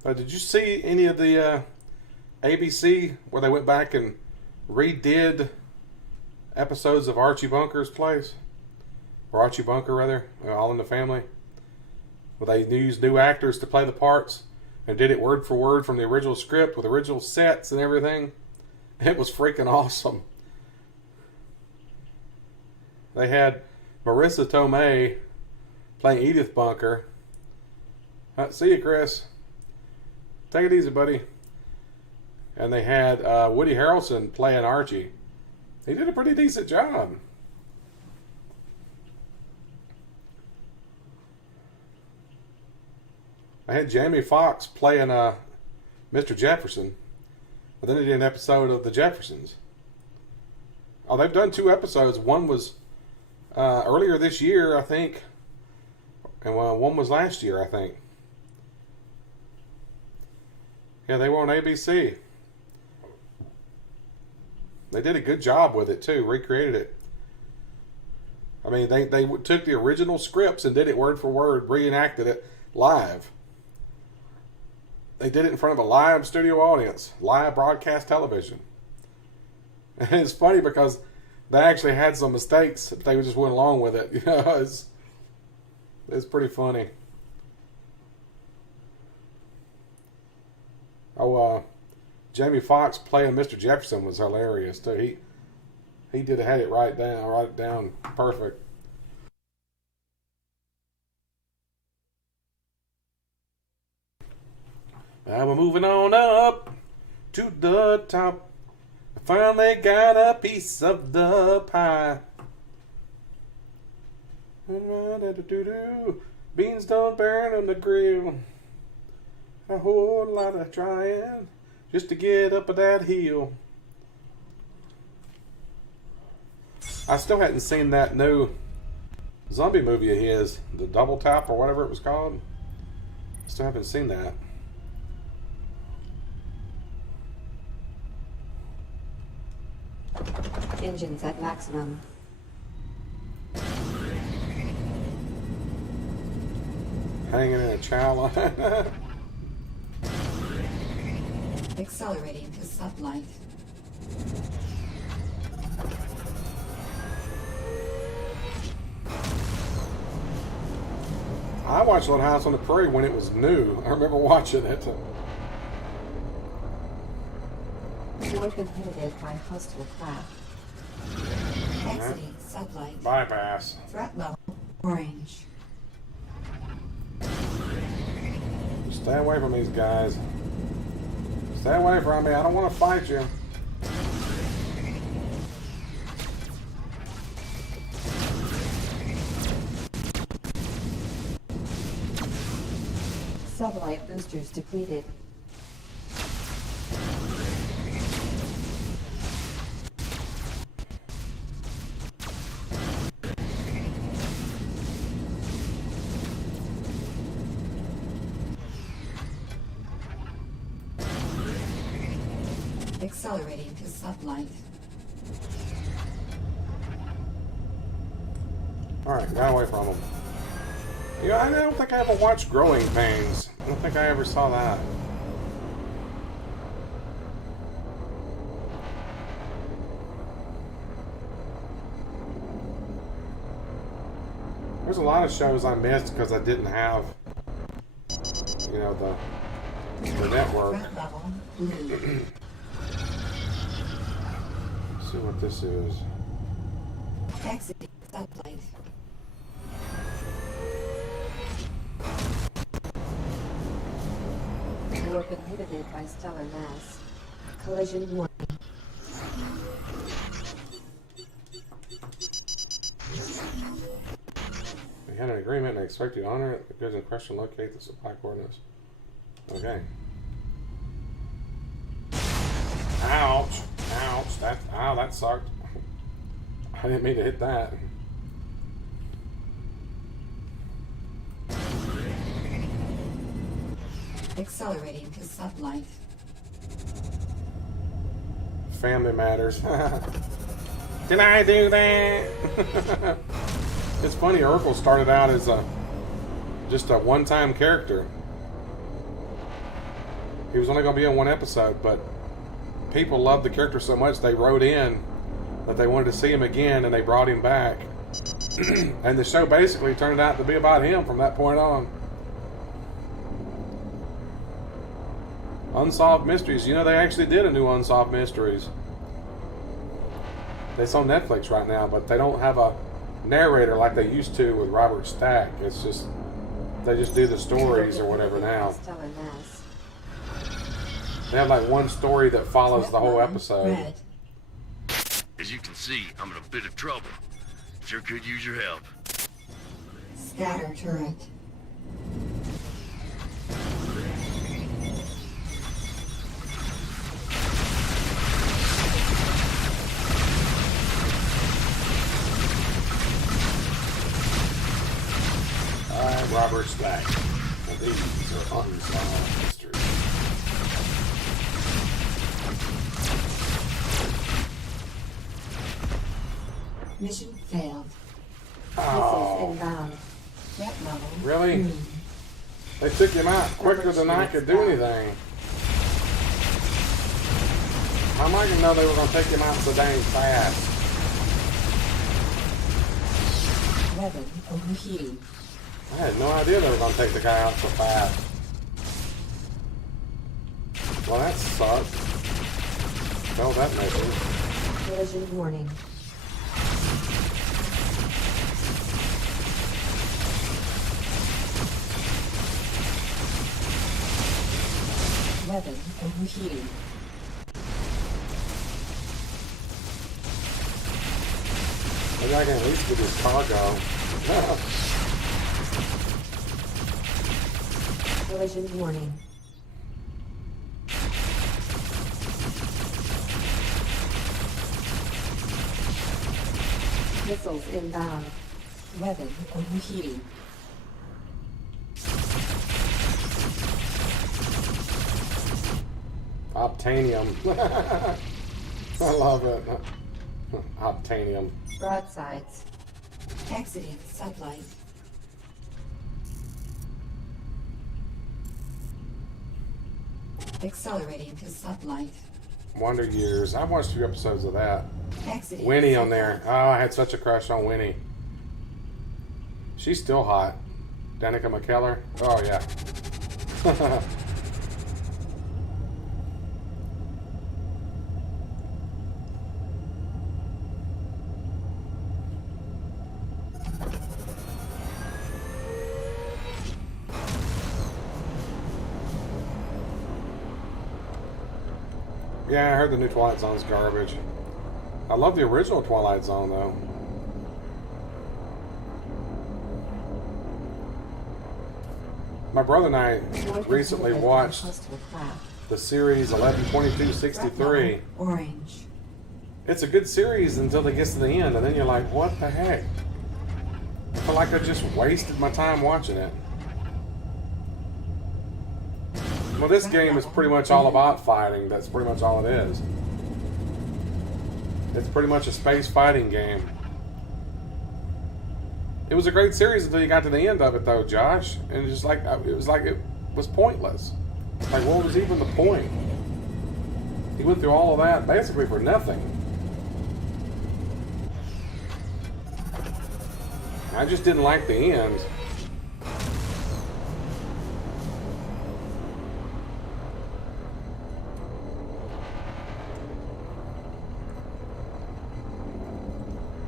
Did you see any of the ABC where they went back and redid episodes of Archie Bunker's Place? Or Archie Bunker, rather. All in the Family. Where they used new actors to play the parts and did it word for word from the original script with original sets and everything. It was freaking awesome. They had Marissa Tomei playing Edith Bunker. See you, Chris. Take it easy, buddy. And they had Woody Harrelson playing Archie. He did a pretty decent job. I had Jamie Foxx playing Mr. Jefferson, but then they did an episode of the Jeffersons. Oh, they've done 2 episodes. One was earlier this year, I think, and one was last year, I think. Yeah, they were on ABC. They did a good job with it too. Recreated it. I mean, they took the original scripts and did it word for word, reenacted it live. They did it in front of a live studio audience, live broadcast television. And it's funny because they actually had some mistakes. They just went along with it. You know, it's pretty funny. Oh, Jamie Foxx playing Mr. Jefferson was hilarious too. He had it right down perfect. Now we're moving on up to the top. I finally got a piece of the pie. Beans don't burn on the grill. A whole lot of trying just to get up that hill. I still hadn't seen that new zombie movie of his, the Double Tap or whatever it was called. Still haven't seen that. Engines at maximum. Hanging in a chow line. Accelerating to sublight. I watched Little House on the Prairie when it was new. I remember watching it. You have been inhibited by hostile craft. Exiting sublight. Bypass. Threat level orange. Stay away from these guys. Stay away from me. I don't want to fight you. Sublight boosters depleted. Accelerating to sublight. Alright, got away from them. You know, I don't think I ever watched Growing Pains. I don't think I ever saw that. There's a lot of shows I missed because I didn't have, you know, the network. Threat level blue. See what this is. Exiting sublight. You have been inhibited by stellar mass. Collision warning. We had an agreement and I expect you to honor it. The goods in question locate the supply coordinates. Okay. Ouch! Ouch! That sucked. I didn't mean to hit that. Accelerating to sublight. Family matters. Did I do that? It's funny, Urkel started out as just a one-time character. He was only going to be in one episode, but people loved the character so much they wrote in that they wanted to see him again, and they brought him back. And the show basically turned out to be about him from that point on. Unsolved Mysteries. You know, they actually did a new Unsolved Mysteries. It's on Netflix right now, but they don't have a narrator like they used to with Robert Stack. It's just, they just do the stories or whatever now. Stellar mass. They have like one story that follows the whole episode. Red. As you can see, I'm in a bit of trouble. Sure could use your help. Scatter turret. Robert Stack. And these are unsolved mysteries. Mission failed. Oh. Missiles inbound. Threat level. Really? They took him out quicker than I could do anything. How am I going to know they were going to take him out so dang fast? Weapon overheating. I had no idea they were going to take the guy out so fast. Well, that sucked. Failed that mission. Collision warning. Weapon overheating. Maybe I can at least get his cargo. Collision warning. Missiles inbound. Weapon overheating. Obtanium. I love it. Obtanium. Broadsides. Exiting sublight. Accelerating to sublight. Wonder Years. I watched a few episodes of that. Exiting Winnie on sublight. there. Oh, I had such a crush on Winnie. She's still hot. Danica McKellar. Oh, yeah. Yeah, I heard the new Twilight Zone's garbage. I love the original Twilight Zone, though. My brother and I recently watched the series 11/22/63. Orange. It's a good series until it gets to the end, and then you're like, what the heck? I feel like I just wasted my time watching it. Well, this game is pretty much all about fighting. That's pretty much all it is. It's pretty much a space fighting game. It was a great series until you got to the end of it, though, Josh. And it's just like it was pointless. Like, what was even the point? He went through all of that basically for nothing. I just didn't like the end.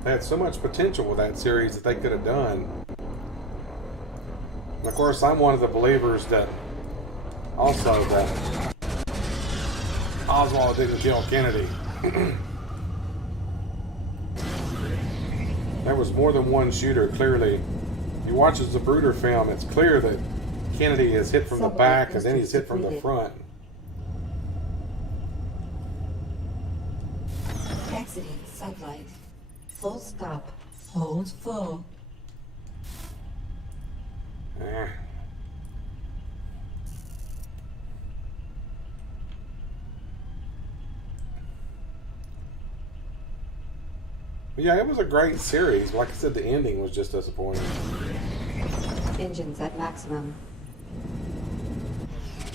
They had so much potential with that series that they could have done. And of course, I'm one of the believers that also that Oswald didn't kill Kennedy. There was more than one shooter, clearly. You watch the Zapruder film, it's clear that Kennedy is hit from the back and then he's hit from the front. Exiting sublight. Full stop. Hold full. Eh. But yeah, it was a great series. Like I said, the ending was just disappointing. Engines at maximum.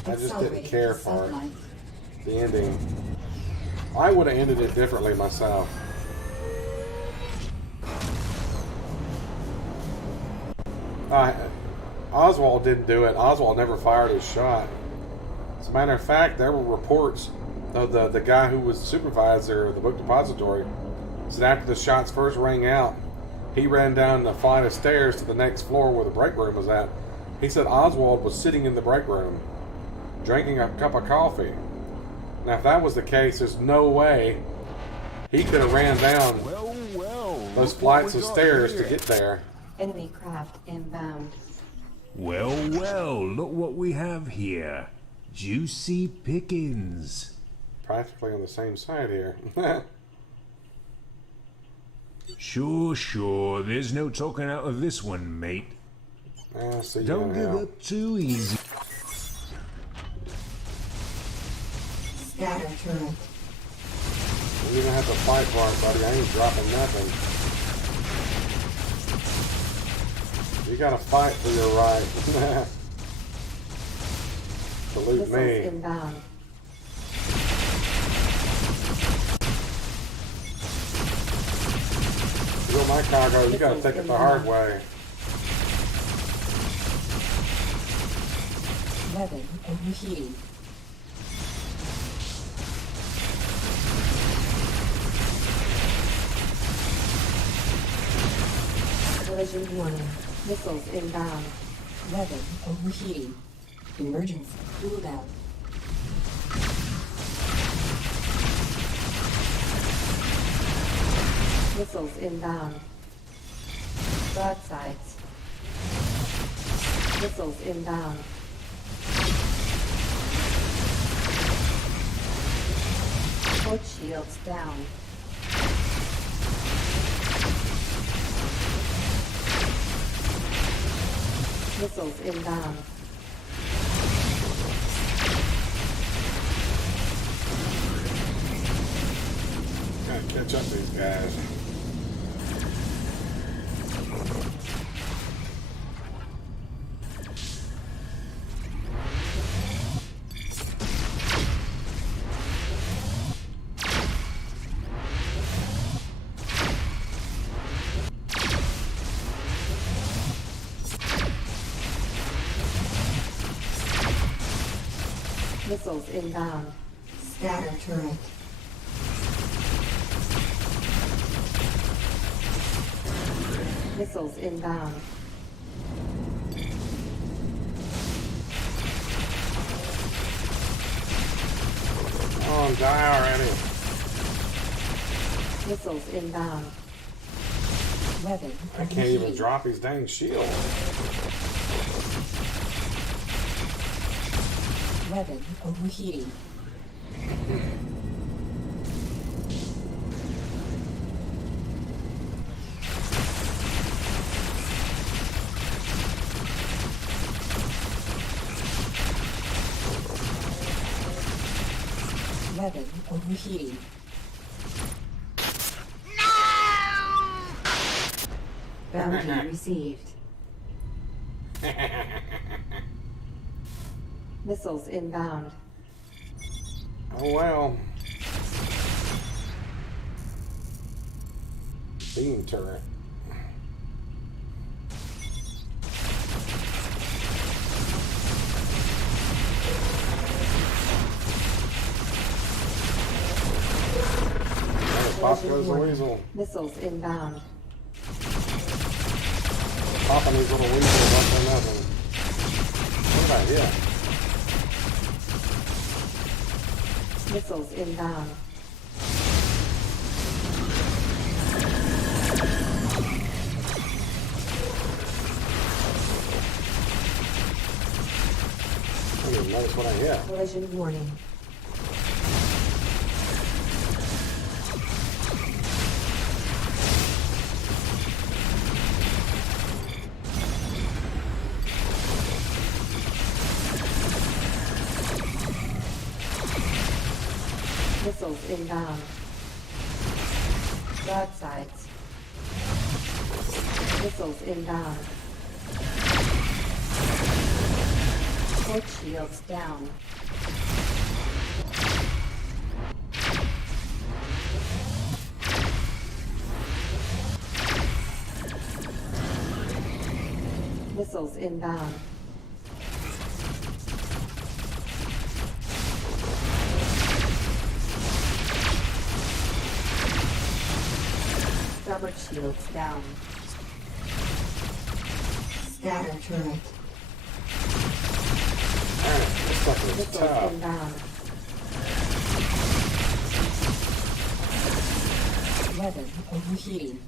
I just didn't Accelerating care to for it. sublight. The ending. I would have ended it differently myself. Oswald didn't do it. Oswald never fired his shot. As a matter of fact, there were reports of the guy who was supervisor of the book depository said after the shots first rang out, he ran down the flight of stairs to the next floor where the break room was at. He said Oswald was sitting in the break room, drinking a cup of coffee. Now, if that was the case, there's no way he could have ran down those flights of stairs to get there. Enemy craft inbound. Well, look what we have here. Juicy pickings. Practically on the same side here. Sure, there's no talking out of this one, mate. See Don't you give now. up too easy. Scatter turret. You're gonna have to fight for it, buddy. I ain't dropping nothing. You gotta fight for your right. Salute Missiles me. inbound. Steal my cargo. You gotta take it the hard way. Weapon overheating. Collision warning. Missiles inbound. Weapon overheating. Emergency cooldown. Missiles inbound. Broadsides. Missiles inbound. Port shields down. Missiles inbound. Gotta catch up to these guys. Missiles inbound. Scatter turret. Missiles inbound. Oh, die already. Missiles inbound. Weapon I can't even overheating. drop his dang shield. Weapon overheating. Weapon overheating. Bounty received. Missiles inbound. Oh well. Beam turret. Oh, pop goes the weasel. Missiles inbound. Popping these little weasels up for nothing. What did I hit? Missiles inbound. I didn't even notice what I hit. Collision warning. Missiles inbound. Broadsides. Missiles inbound. Port shields down. Missiles inbound. Starboard shields down. Scatter turret. Man, this sucker is Missiles tough. inbound. Weapon overheating.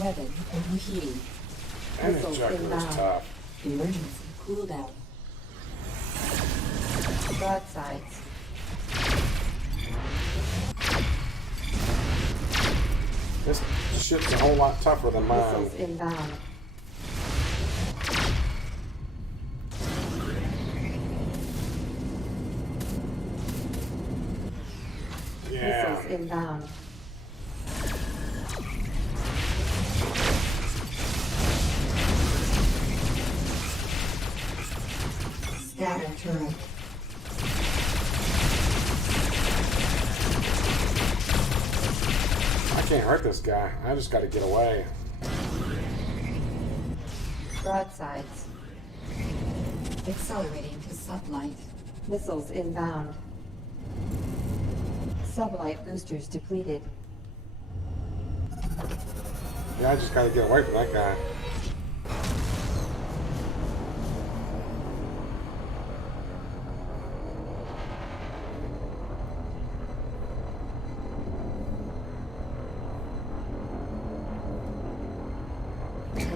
Weapon overheating. And this Missiles juggler is inbound. tough. Emergency cooldown. Broadsides. This shit's a whole lot tougher than mine. Missiles inbound. Yeah. Missiles inbound. Scatter turret. I can't hurt this guy. I just gotta get away. Broadsides. Accelerating to sublight. Missiles inbound. Sublight boosters depleted. Yeah, I just gotta get away from that guy.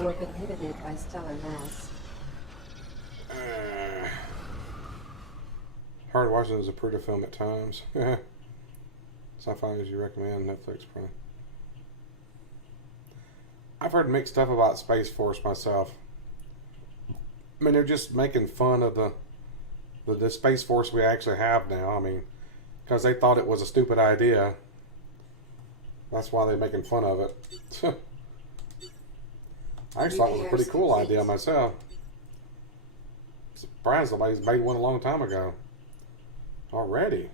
Warp inhibited by stellar mass. Hard watching is a pretty film at times. Sci-fi as you recommend, Netflix Prime. I've heard mixed stuff about Space Force myself. I mean, they're just making fun of the Space Force we actually have now. I mean, because they thought it was a stupid idea. That's why they're making fun of it. I actually thought it was a pretty cool idea myself. Surprised nobody's made one a long time ago. Already.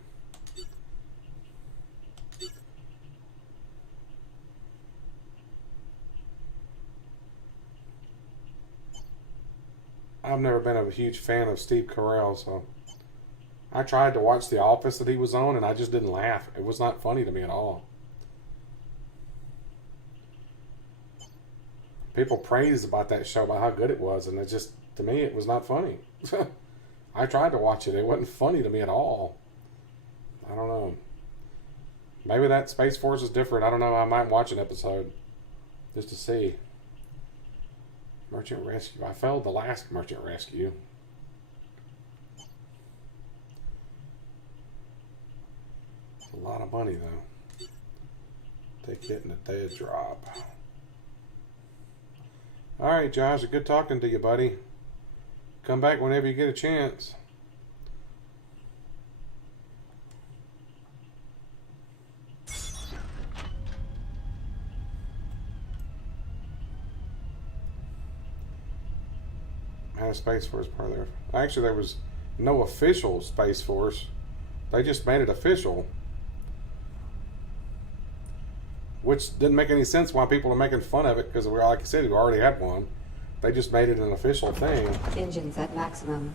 I've never been a huge fan of Steve Carell, so I tried to watch The Office that he was on, and I just didn't laugh. It was not funny to me at all. People praised about that show, about how good it was, and it just, to me, it was not funny. I tried to watch it. It wasn't funny to me at all. I don't know. Maybe that Space Force is different. I don't know. I might watch an episode just to see. Merchant Rescue. I failed the last Merchant Rescue. It's a lot of money, though. Take it in a dead drop. Alright, Josh. Good talking to you, buddy. Come back whenever you get a chance. Space Force part of there. Actually, there was no official Space Force. They just made it official. Which didn't make any sense why people are making fun of it, because, like I said, we already had one. They just made it an official thing. Engines at maximum.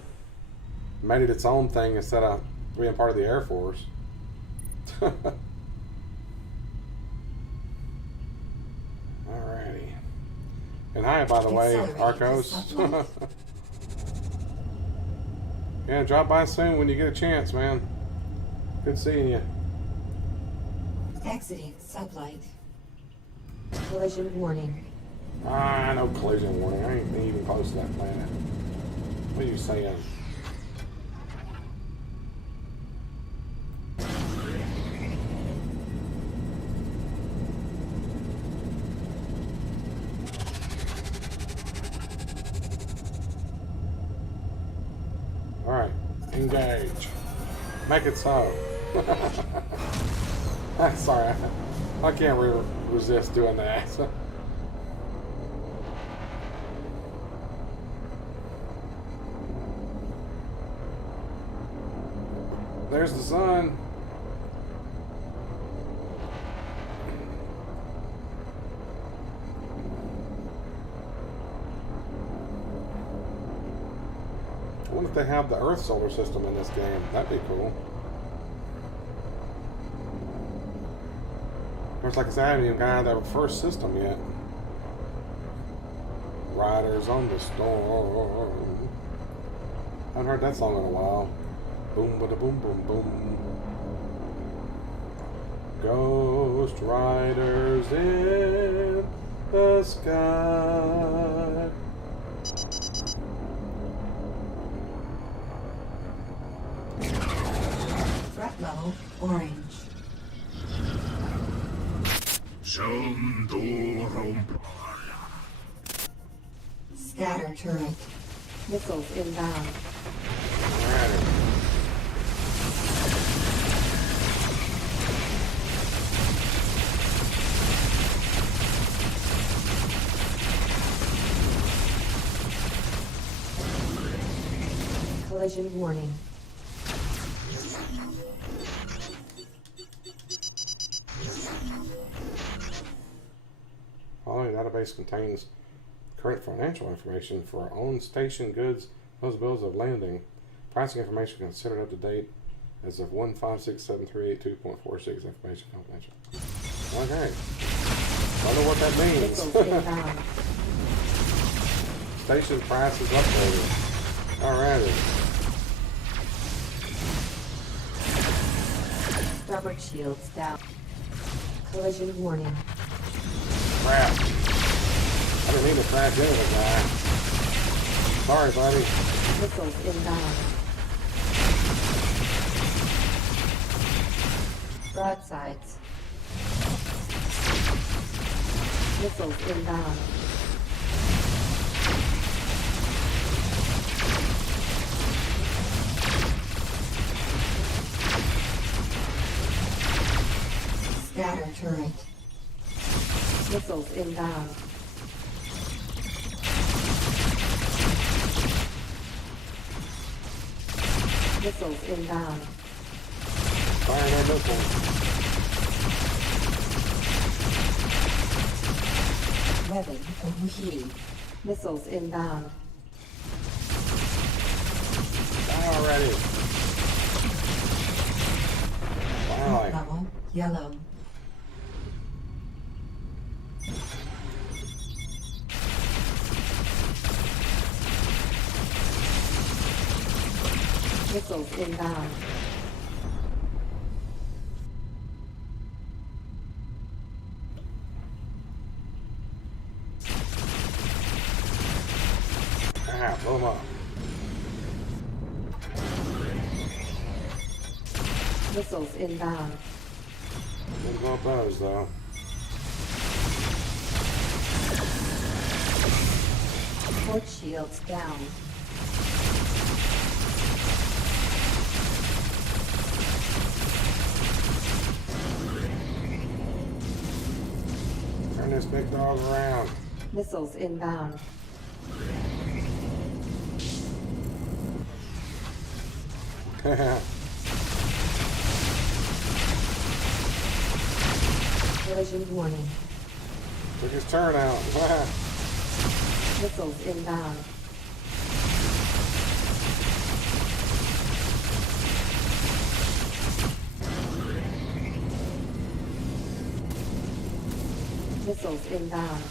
Made it its own thing instead of being part of the Air Force. Alrighty. And hi, by the way, Arcos. Yeah, drop by soon when you get a chance, man. Good seeing you. Exiting sublight. Collision warning. Ah, no collision warning. I ain't even close to that planet. What are you saying? Alright, engage. Make it so. Sorry, I can't resist doing that. There's the sun. I wonder if they have the Earth solar system in this game. That'd be cool. Of course, like I said, I haven't even got out of the first system yet. Riders on the Storm. I haven't heard that song in a while. Boom, bada, boom, boom, boom. Ghost riders in the sky. Threat level orange. Scatter turret. Missiles inbound. Alrighty. Collision warning. Following database contains current financial information for our own station goods, those bills of landing. Pricing information considered up to date as of 1567382.46. Information confidential. Okay. Wonder what that means. Missiles inbound. Station price is updated. Alrighty. Starboard shields down. Collision warning. Crap. I didn't mean to crash into the guy. Sorry, buddy. Missiles inbound. Broadsides. Missiles inbound. Scatter turret. Missiles inbound. Missiles inbound. Fire that missile. Weapon overheating. Missiles inbound. Die already. Finally. Level yellow. Missiles inbound. Ah, blow him up. Missiles inbound. Didn't blow up those, though. Port shields down. Turn this big dog around. Missiles inbound. Collision warning. Took his turn out. Missiles inbound. Missiles inbound.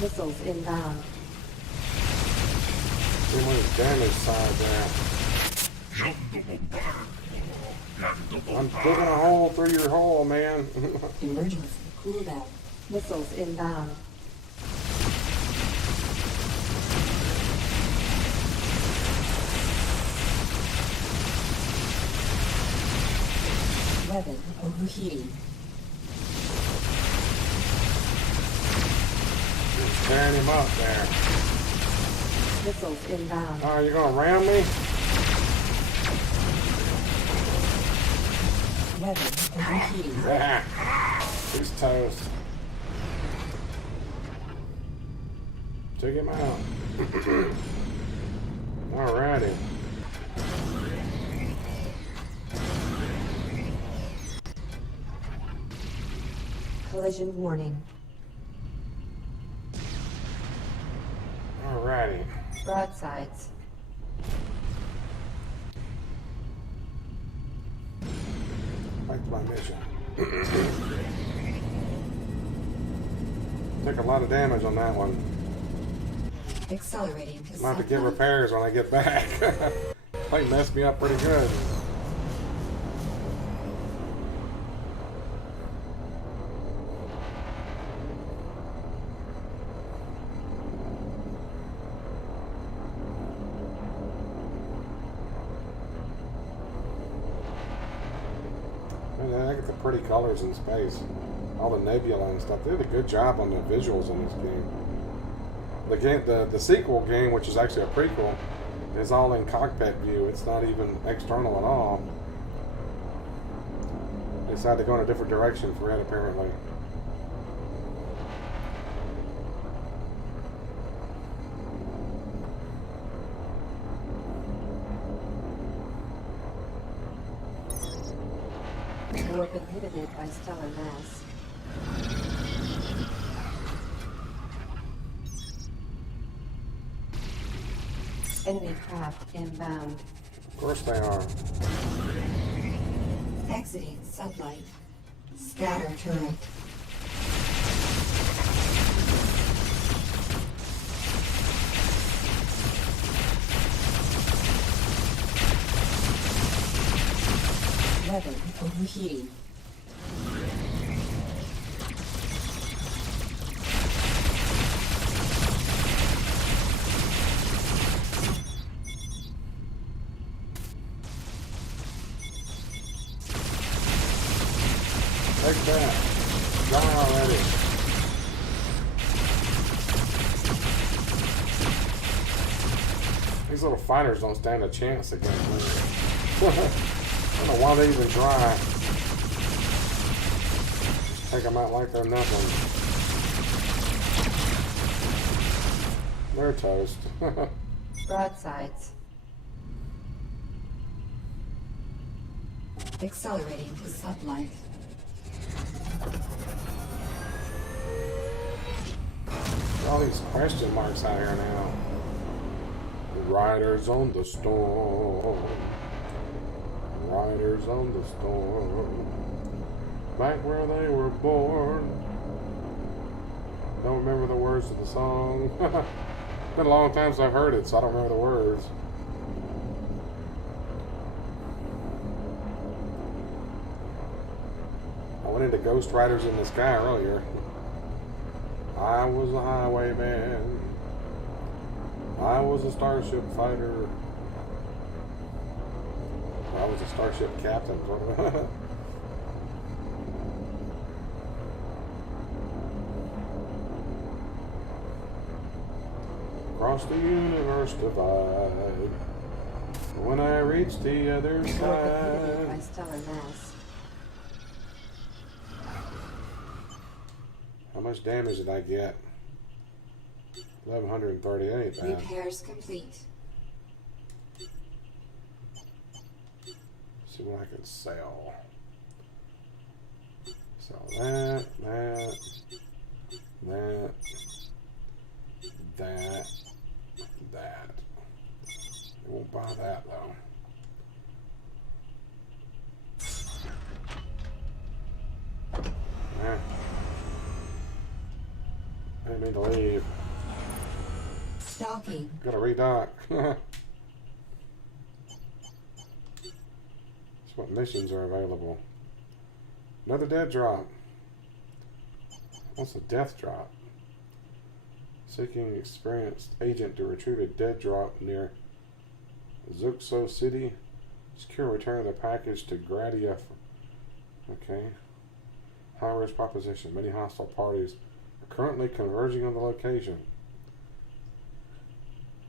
Missiles inbound. See him on his damage side there. I'm digging a hole through your hole, man. Emergency cooldown. Missiles inbound. Weapon overheating. Just tearing him up there. Missiles inbound. Oh, you gonna ram me? Weapon overheating. Ah, he's toast. Took him out. Alrighty. Collision warning. Alrighty. Broadsides. Back to my mission. Took a lot of damage on that one. Accelerating to I'm gonna have to get satellite. repairs when I get back. Might mess me up pretty good. I get the pretty colors in space. All the nebula and stuff. They did a good job on the visuals in this game. The sequel game, which is actually a prequel, is all in cockpit view. It's not even external at all. They decided to go in a different direction for it, apparently. Warp inhibited by stellar mass. Enemy craft inbound. Of course they are. Exiting sublight. Scatter turret. Weapon overheating. Take that. Die already. These little fighters don't stand a chance against me. I don't know why they even try. Take them out like they're nothing. They're toast. Broadsides. Accelerating to sublight. All these question marks out here now. Riders on the storm. Riders on the storm. Back where they were born. Don't remember the words of the song. Been a long time since I've heard it, so I don't remember the words. I went into Ghost Riders in the Sky earlier. I was a highwayman. I was a starship fighter. I was a starship captain. Across the universe divide. When I reach the other Warp inhibited by side. stellar mass. How much damage did I get? 1138, man. Repairs complete. See what I can sell. Sell that, that. I won't buy that though. I didn't mean to leave. Docking. Gotta redock. That's what missions are available. Another dead drop. What's a death drop? Seeking experienced agent to retrieve a dead drop near Zuxo City. Secure return of the package to Gradia. Okay. High risk proposition. Many hostile parties are currently converging on the location.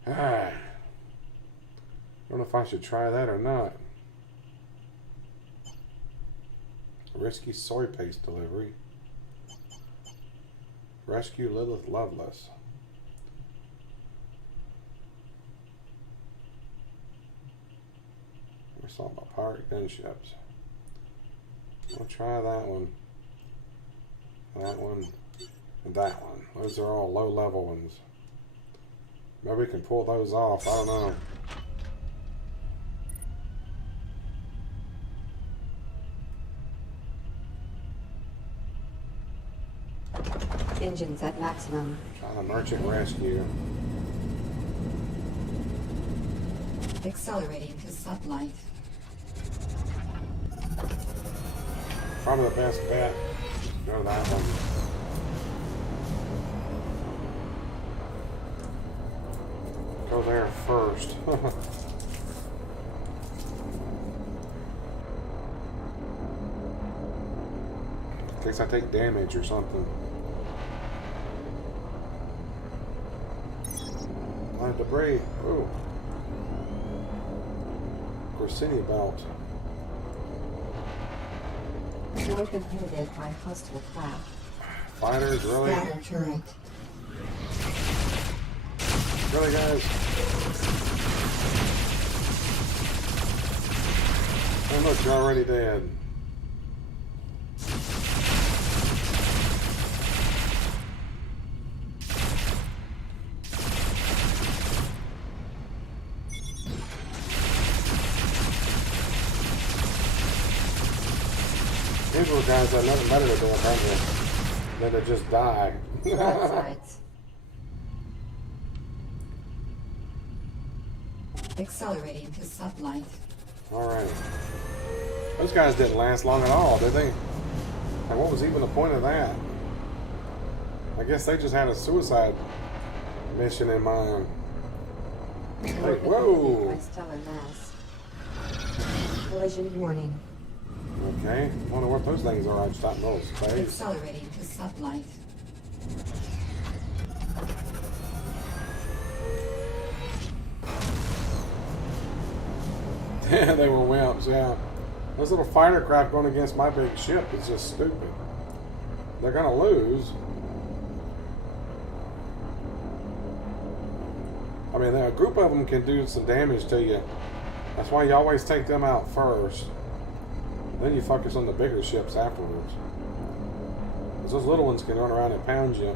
I don't know if I should try that or not. Risky soy paste delivery. Rescue Lilith Loveless. We saw about pirate gunships. We'll try that one. That one. And that one. Those are all low level ones. Maybe we can pull those off. I don't know. Engines at maximum. Trying a merchant rescue. Accelerating to sublight. Probably the best bet. Go to that one. Go there first. In case I take damage or something. A lot of debris. Ooh. Corsini belt. Droid inhibited by hostile craft. Fighters, really? Scatter turret. Really, guys? Oh, look, you're already dead. These were guys that nothing better to do than to just die. Broadsides. Accelerating to sublight. Alright. Those guys didn't last long at all, did they? Like, what was even the point of that? I guess they just had a suicide mission in mind. Like, whoa! By stellar mass. Collision warning. Okay. I wonder what those things are. I just don't know. Space. Accelerating to sublight. Yeah, they were wimps, yeah. Those little fighter craft going against my big ship is just stupid. They're gonna lose. I mean, a group of them can do some damage to you. That's why you always take them out first. Then you focus on the bigger ships afterwards. Because those little ones can run around and pound you.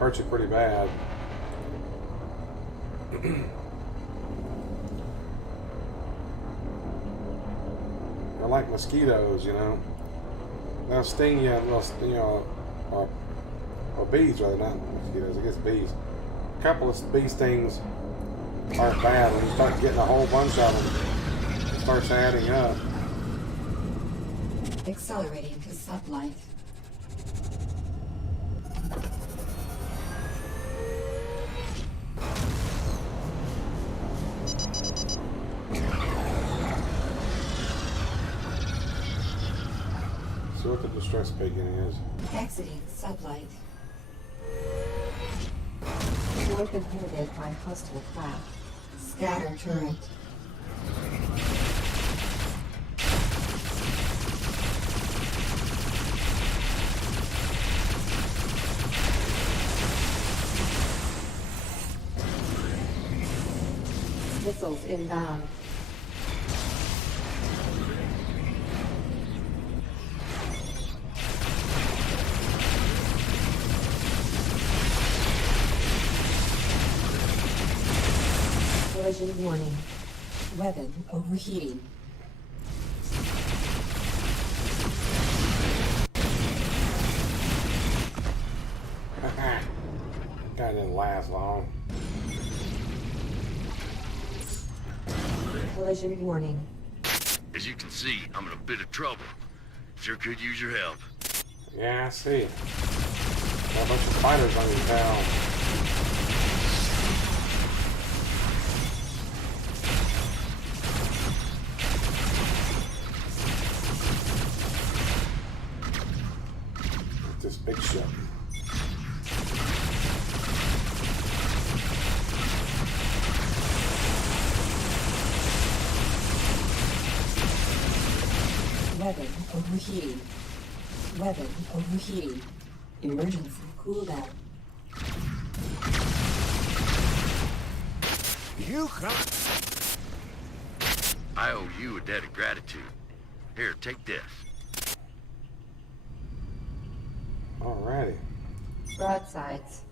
Hurt you pretty bad. They're like mosquitoes, you know. They'll sting you, and or bees, rather, not mosquitoes, I guess bees. A couple of bee stings aren't bad. When you start getting a whole bunch of them, it starts adding up. Accelerating to sublight. See what the distress beacon is. Exiting sublight. Droid inhibited by hostile craft. Scatter turret. Missiles inbound. Collision warning. Weapon overheating. Guy didn't last long. Collision warning. As you can see, I'm in a bit of trouble. Sure could use your help. Yeah, I see. Got a bunch of fighters on your town. This big ship. Weapon overheating. Weapon overheating. Emergency cooldown. You can't. I owe you a debt of gratitude. Here, take this. Alrighty. Broadsides.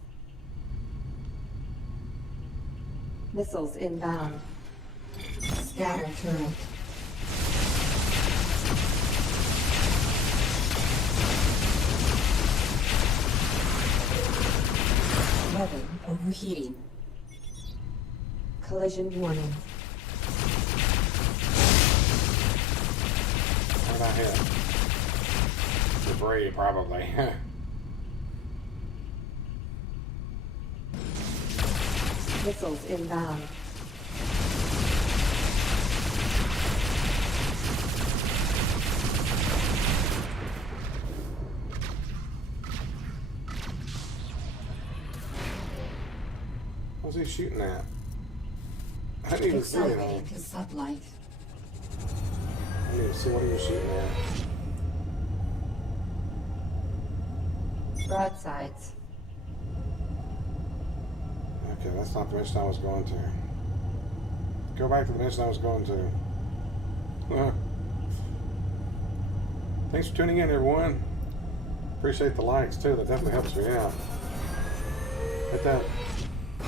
Missiles inbound. Scatter turret. Weapon overheating. Collision warning. did I hit? Debris, probably. Missiles inbound. What's he shooting at? I didn't even see anything. Accelerating to sublight. I didn't even see what he was shooting at. Broadsides. Okay, that's not the mission I was going to. Go back to the mission I was going to. Thanks for tuning in, everyone. Appreciate the likes, too. That definitely helps me out. Hit that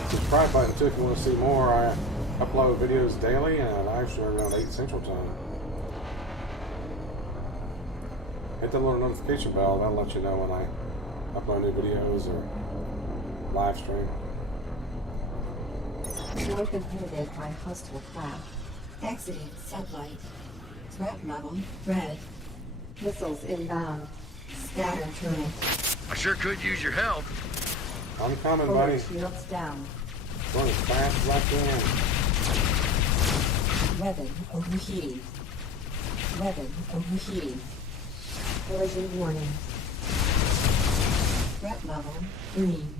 subscribe button, too, if you want to see more. I upload videos daily, and I live stream around 8 Central Time. Hit that little notification bell. That'll let you know when I upload new videos or live stream. North inhibited by hostile craft. Exiting sublight. Threat level red. Missiles inbound. Scatter turret. I sure could use your help. I'm coming, Forward buddy. shields down. Going as fast as I can. Weapon overheating. Weapon overheating. Collision warning. Threat level green.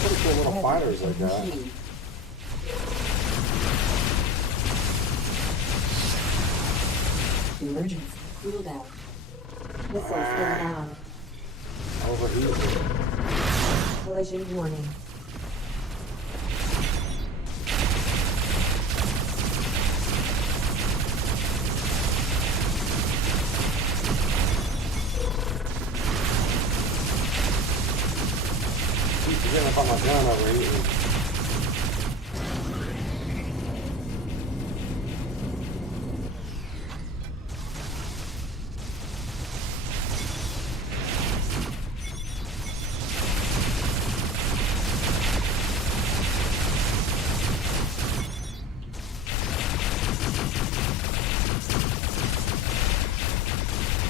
Pretty cool little Weapon fighters they got. overheating. Emergency cooldown. Missiles inbound. Overheated. Collision warning. Keep forgetting about my gun overheating.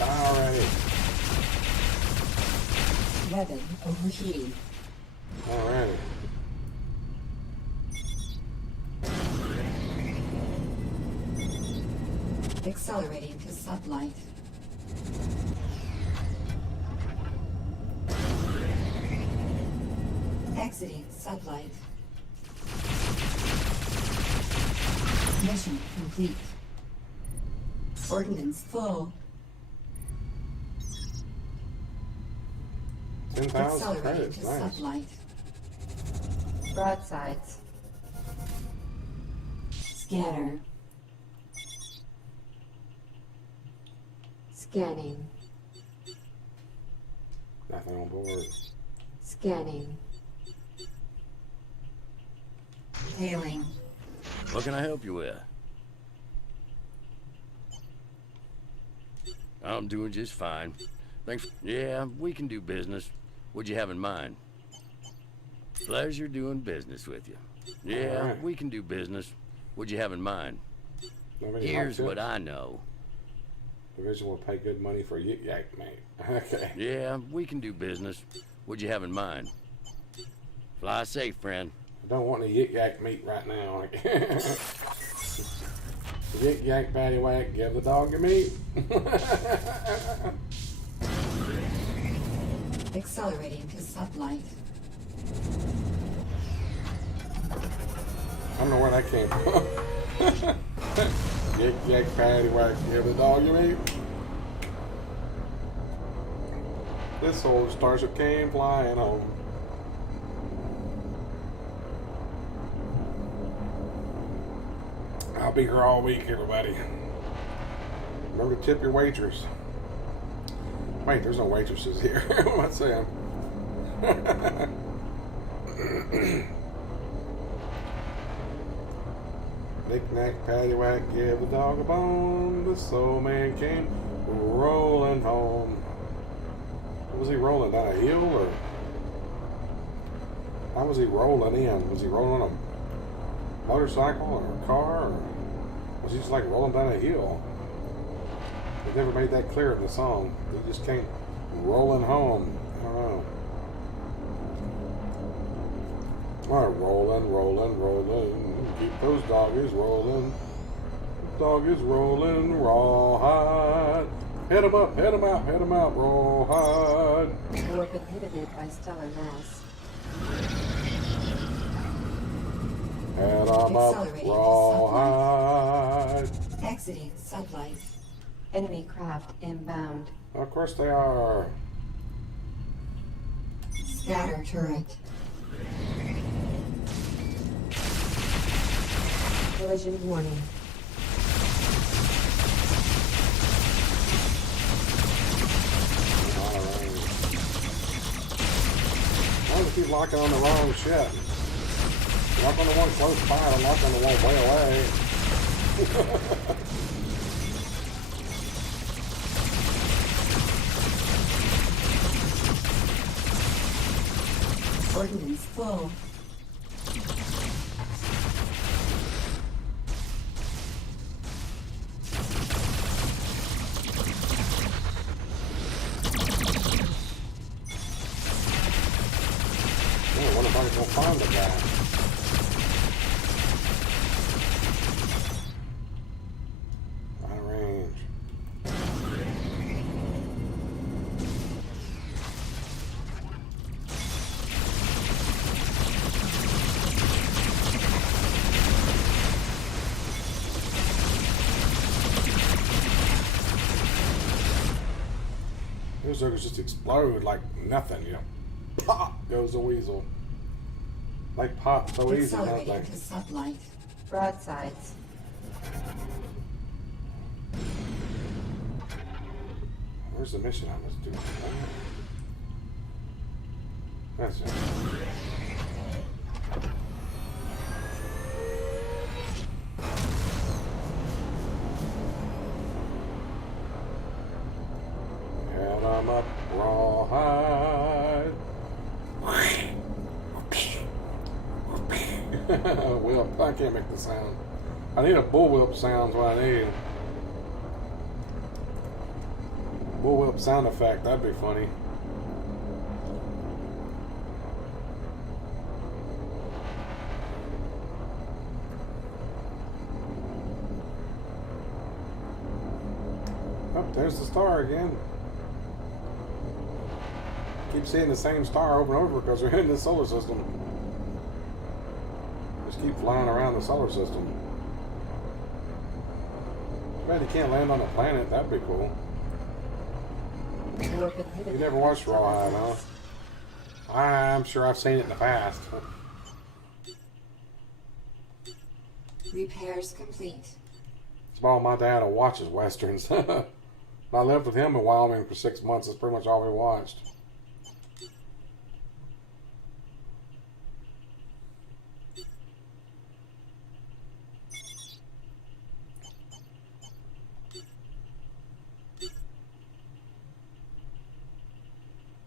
Alrighty. Weapon overheating. Alrighty. Accelerating to sublight. Exiting sublight. Mission complete. Ordnance full. 10,000 Accelerating credits. to Nice. sublight. Broadsides. Scatter. Scanning. Nothing on board. Scanning. Hailing. What can I help you with? I'm doing just fine. Thanks. Yeah, we can do business. What'd you have in mind? Pleasure doing business with you. Yeah, Alright. we can do business. What'd you have in mind? Nobody Here's likes what it. I know. Division will pay good money for Yik Yak, mate. Okay. Yeah, we can do business. What'd you have in mind? Fly safe, friend. I don't want any Yik Yak meat right now. Yik Yak, patty whack, give the dog your meat. Accelerating to sublight. I don't know where that came from. Yik Yak, patty whack, give the dog your meat. This old starship came flying home. I'll be here all week, everybody. Remember to tip your waitress. Wait, there's no waitresses here. What am I saying? Knick-knack, paddywhack, give the dog a bone. The soul man came rolling home. What was he rolling, down a hill or? How was he rolling in? Was he rolling on a motorcycle or a car? Or was he just like rolling down a hill? They never made that clear in the song. He just came rolling home. I don't know. All right, rolling, rolling, rolling. Keep those doggies rolling. Doggies rolling, rawhide. Head 'em up, head 'em out, head 'em out, rawhide. Warp inhibited by stellar mass. Head 'em up, Accelerating rawhide. Exiting sublight. Enemy craft inbound. Of course they are. Scatter turret. Collision warning. Why do you keep locking on the wrong shit? Lock on the one close by and lock on the one way away. Ordnance full. Oh, what if I go find the guy? Out of range. Those suckers just explode like nothing, you know. Pop goes the weasel. Like pop so easy, don't Accelerating they? to sublight. Broadsides. Where's the mission I was doing? That's it. Head 'em up, rawhide. Whip. I can't make the sound. I need a bullwhip sound. What I need. Bullwhip sound effect. That'd be funny. Oh, there's the star again. Keep seeing the same star over and over because we're in the solar system. Just keep flying around the solar system. Too bad you can't land on a planet. That'd be cool. Warp inhibited. You never watched Rawhide, huh? I'm sure I've seen it in the past. Repairs complete. It's all my dad who watches westerns. I lived with him in Wyoming for 6 months. That's pretty much all we watched.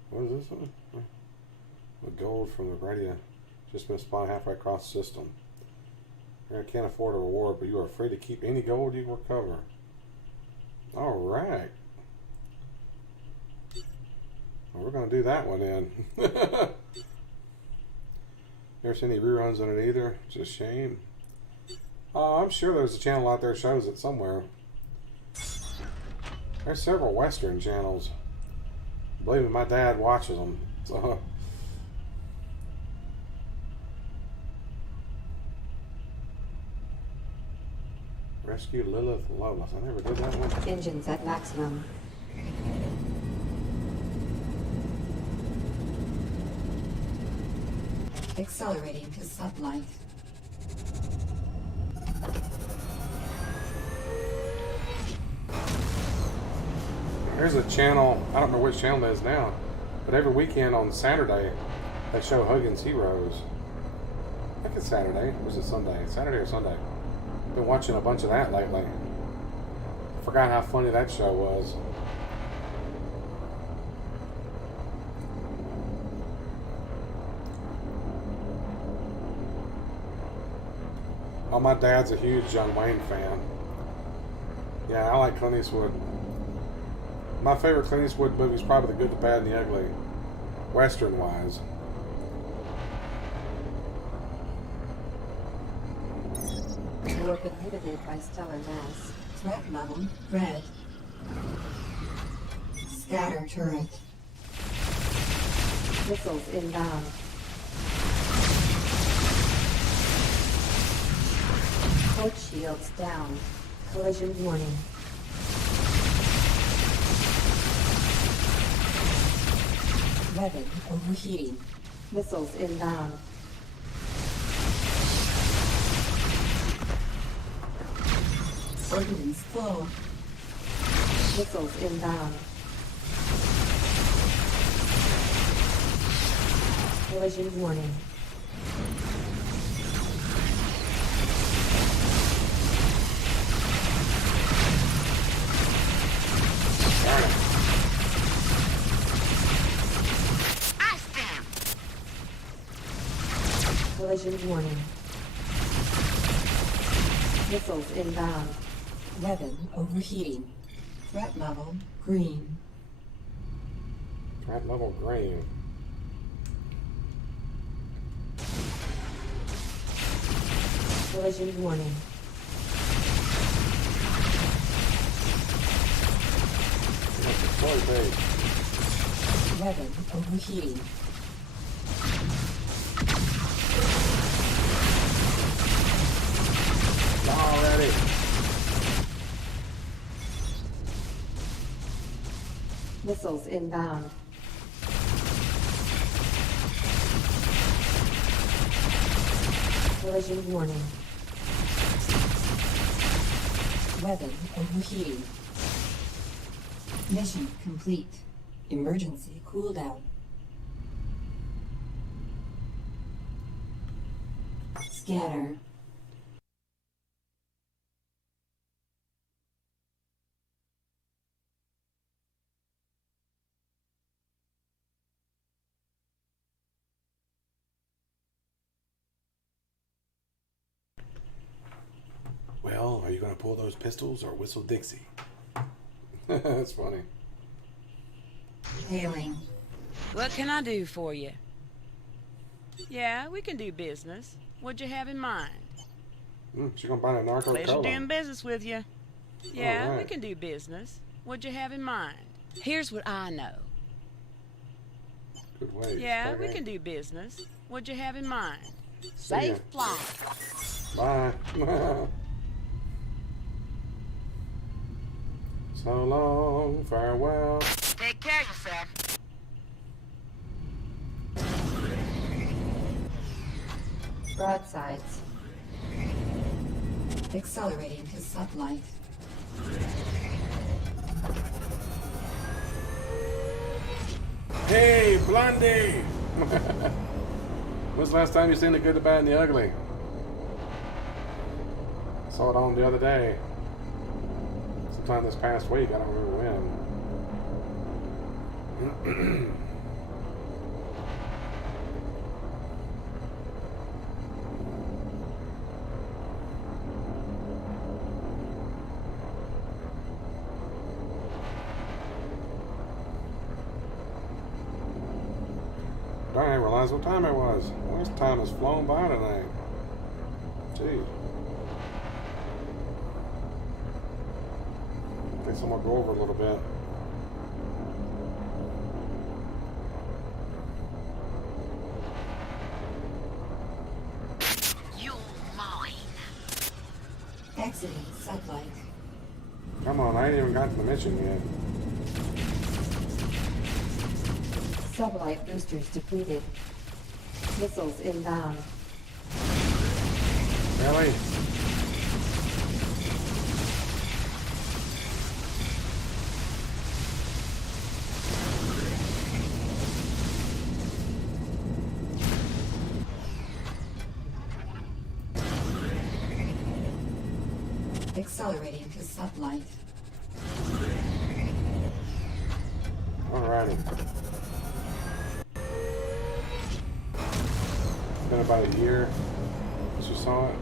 What is this one? The gold from the radio just been spotted halfway across the system. I can't afford a reward, but you are free to keep any gold you recover. Alright. Well, we're going to do that one then. Never seen any reruns on it either. It's a shame. I'm sure there's a channel out there that shows it somewhere. There's several Western channels. Believe me, my dad watches them. So. Rescue Lilith Loveless. I never did that one. Engines at maximum. Accelerating to sublight. There's a channel, I don't know which channel it is now, but every weekend on Saturday, they show Huggins Heroes. I think it's Saturday, or is it Sunday? Saturday or Sunday. Been watching a bunch of that lately. I forgot how funny that show was. Oh, my dad's a huge John Wayne fan. Yeah, I like Clint Eastwood. My favorite Clint Eastwood movie is probably The Good, the Bad, and the Ugly, Western-wise. Warp inhibited by stellar mass. Threat level red. Scatter turret. Missiles inbound. Port shields down. Collision warning. Weapon overheating. Missiles inbound. Ordnance flow. Missiles inbound. Collision warning. Darn it. Ice them. Collision warning. Missiles inbound. Weapon overheating. Threat level green. Threat level green. Collision warning. Deploy base. Weapon overheating. Already. Missiles inbound. Collision warning. Weapon overheating. Mission complete. Emergency cooldown. Scatter. Well, are you going to pull those pistols or whistle Dixie? That's funny. Hailing. What can I do for you? Yeah, we can do business. What'd you have in mind? She's going to buy a narco Pleasure cola. doing business with you. Yeah, we Alright. can do business. What'd you have in mind? Here's what I know. Good way. Yeah, we can do business. What'd you have in mind? ya. Safe flight. Bye. So long, farewell. Take care of yourself. Broadsides. Accelerating to sublight. Hey, Blondie! When's the last time you seen The Good, the Bad, and the Ugly? Saw it on the other day. Sometime this past week, I don't remember when. I didn't realize what time it was. Well, this time has flown by tonight. Gee. I guess I'm gonna go over a little bit. You're mine. Exiting sublight. Come on, I ain't even got to the mission yet. Sublight boosters depleted. Missiles inbound. Really? Accelerating to sublight. Alrighty. It's been about a year since you saw it.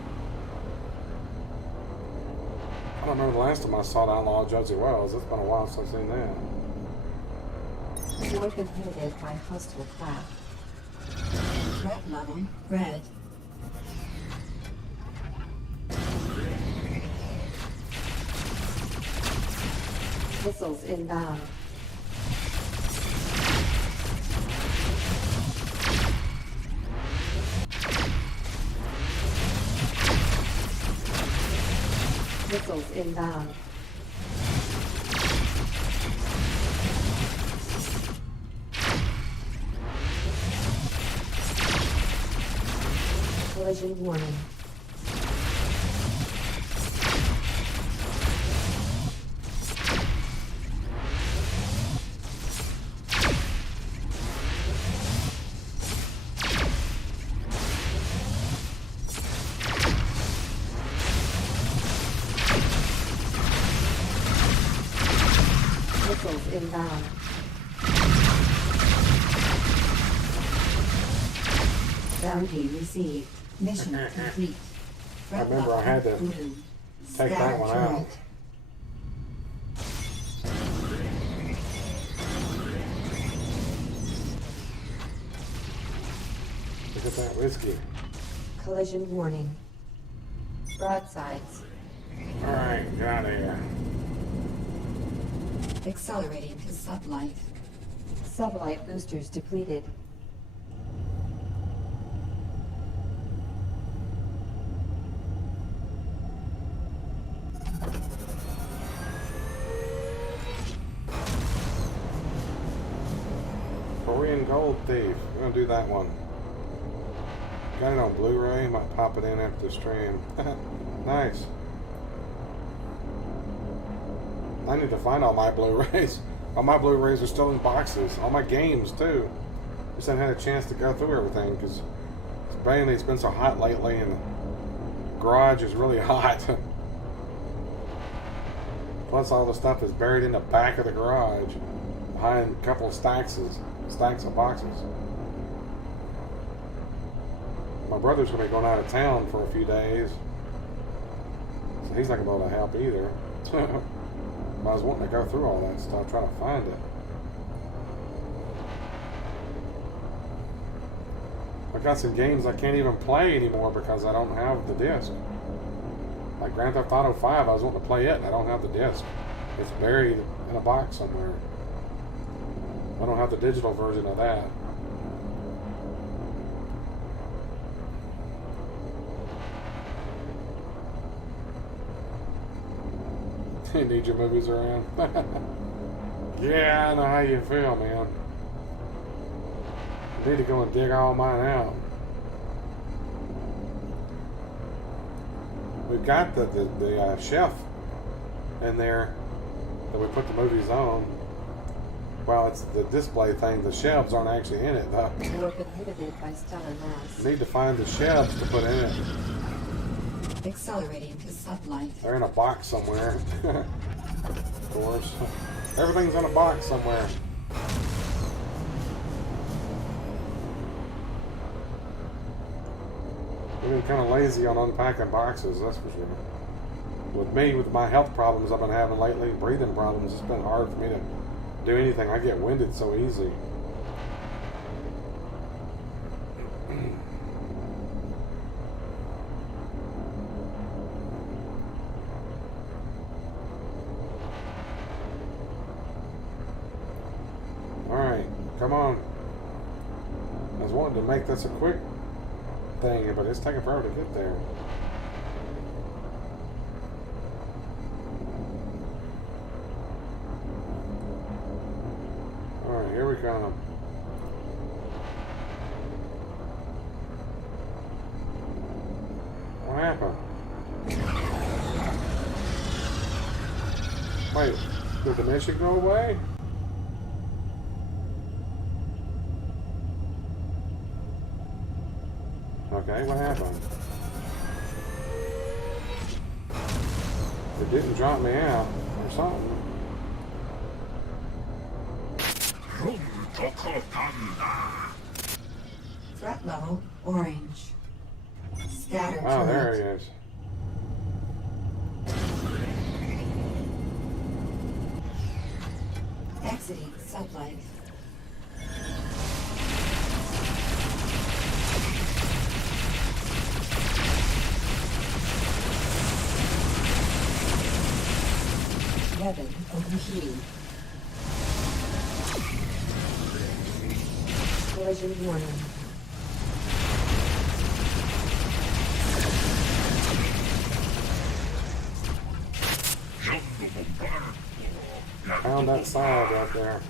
I don't remember the last time I saw the Outlaw Josie Wells. It's been a while since I've seen that. You were inhibited by hostile craft. Threat level red. Missiles inbound. Missiles inbound. Collision warning. Missiles inbound. Bounty received. Mission complete. I remember I had to take that one out. Look at that whiskey. Collision warning. Broadsides. Alright, get out of here. Accelerating to sublight. Sublight boosters depleted. Korean Gold Thief. We're gonna do that one. Got it on Blu-ray. Might pop it in after the stream. Nice. I need to find all my Blu-rays. All my Blu-rays are still in boxes. All my games too. Just haven't had a chance to go through everything because it's been so hot lately, and the garage is really hot. Plus, all the stuff is buried in the back of the garage, behind a couple of stacks of boxes. My brother's gonna be going out of town for a few days, so he's not gonna be able to help either. I was wanting to go through all that stuff, try to find it. I got some games I can't even play anymore because I don't have the disc. Like Grand Theft Auto 5, I was wanting to play it and I don't have the disc. It's buried in a box somewhere. I don't have the digital version of that. You need your movies around. Yeah, I know how you feel, man. I need to go and dig all mine out. We've got the shelf in there that we put the movies on. Well, it's the display thing. The shelves aren't actually in it, though. You were inhibited by stellar mass. Need to find the shelves to put in it. Accelerating to sublight. They're in a box somewhere. Of course. Everything's in a box somewhere. We've been kind of lazy on unpacking boxes, that's for sure. With me, with my health problems I've been having lately, breathing problems, it's been hard for me to do anything. I get winded so easy. Alright, come on. I was wanting to make this a quick thing, but it's taking forever to get there. Alright, here we come. What happened? Wait, did the mission go away? Okay, what happened? It didn't drop me out or something. Threat level orange. Scatter Oh, there turret. he is. Exiting sublight. Weapon overheating. Collision warning. Found that side right there.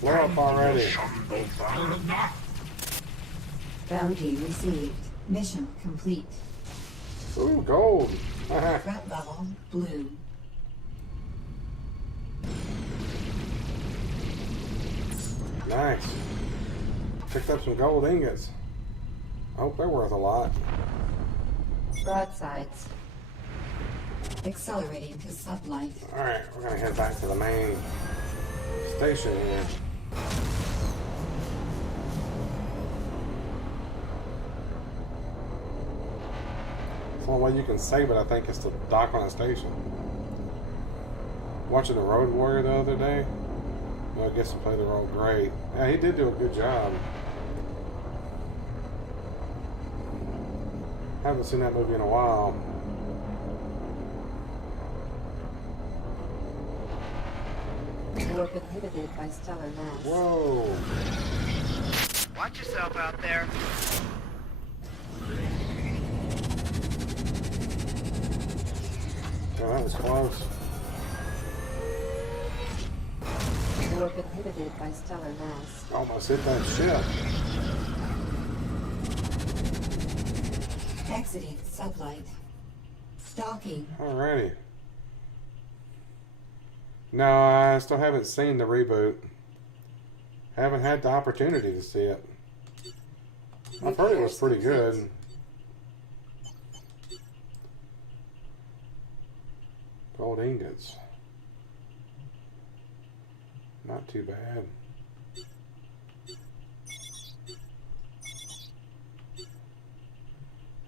Blow up already. Bounty received. Mission complete. Ooh, gold. Threat level blue. Nice. Picked up some gold ingots. I hope they're worth a lot. Broadsides. Accelerating to sublight. Alright, we're gonna head back to the main station here. It's the only way you can save it, I think, is to dock on a station. Watching the Road Warrior the other day. Well, I guess he played the role great. Yeah, he did do a good job. Haven't seen that movie in a while. Warp inhibited by stellar mass. Whoa. Watch yourself out there. Yeah, that was close. Warp inhibited by stellar mass. Almost hit that ship. Exiting sublight. Stalking. Alrighty. No, I still haven't seen the reboot. Haven't had the opportunity to see it. I've heard it was pretty good. Gold ingots. Not too bad.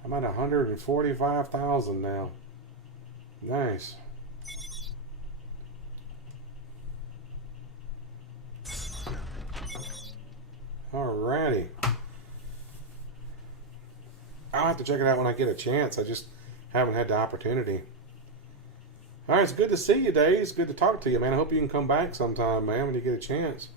I'm at 145,000 now. Nice. Alrighty. I'll have to check it out when I get a chance. I just haven't had the opportunity. Alright, it's good to see you, Dave. It's good to talk to you, man. I hope you can come back sometime, man, when you get a chance.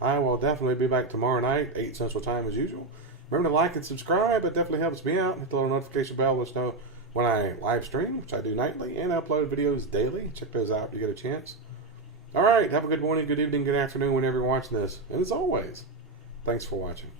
I will definitely be back tomorrow night, 8 Central Time as usual. Remember to like and subscribe. It definitely helps me out. Hit the little notification bell. Let us know when I live stream, which I do nightly, and I upload videos daily. Check those out if you get a chance. Alright, have a good morning, good evening, good afternoon whenever you're watching this. And as always, thanks for watching.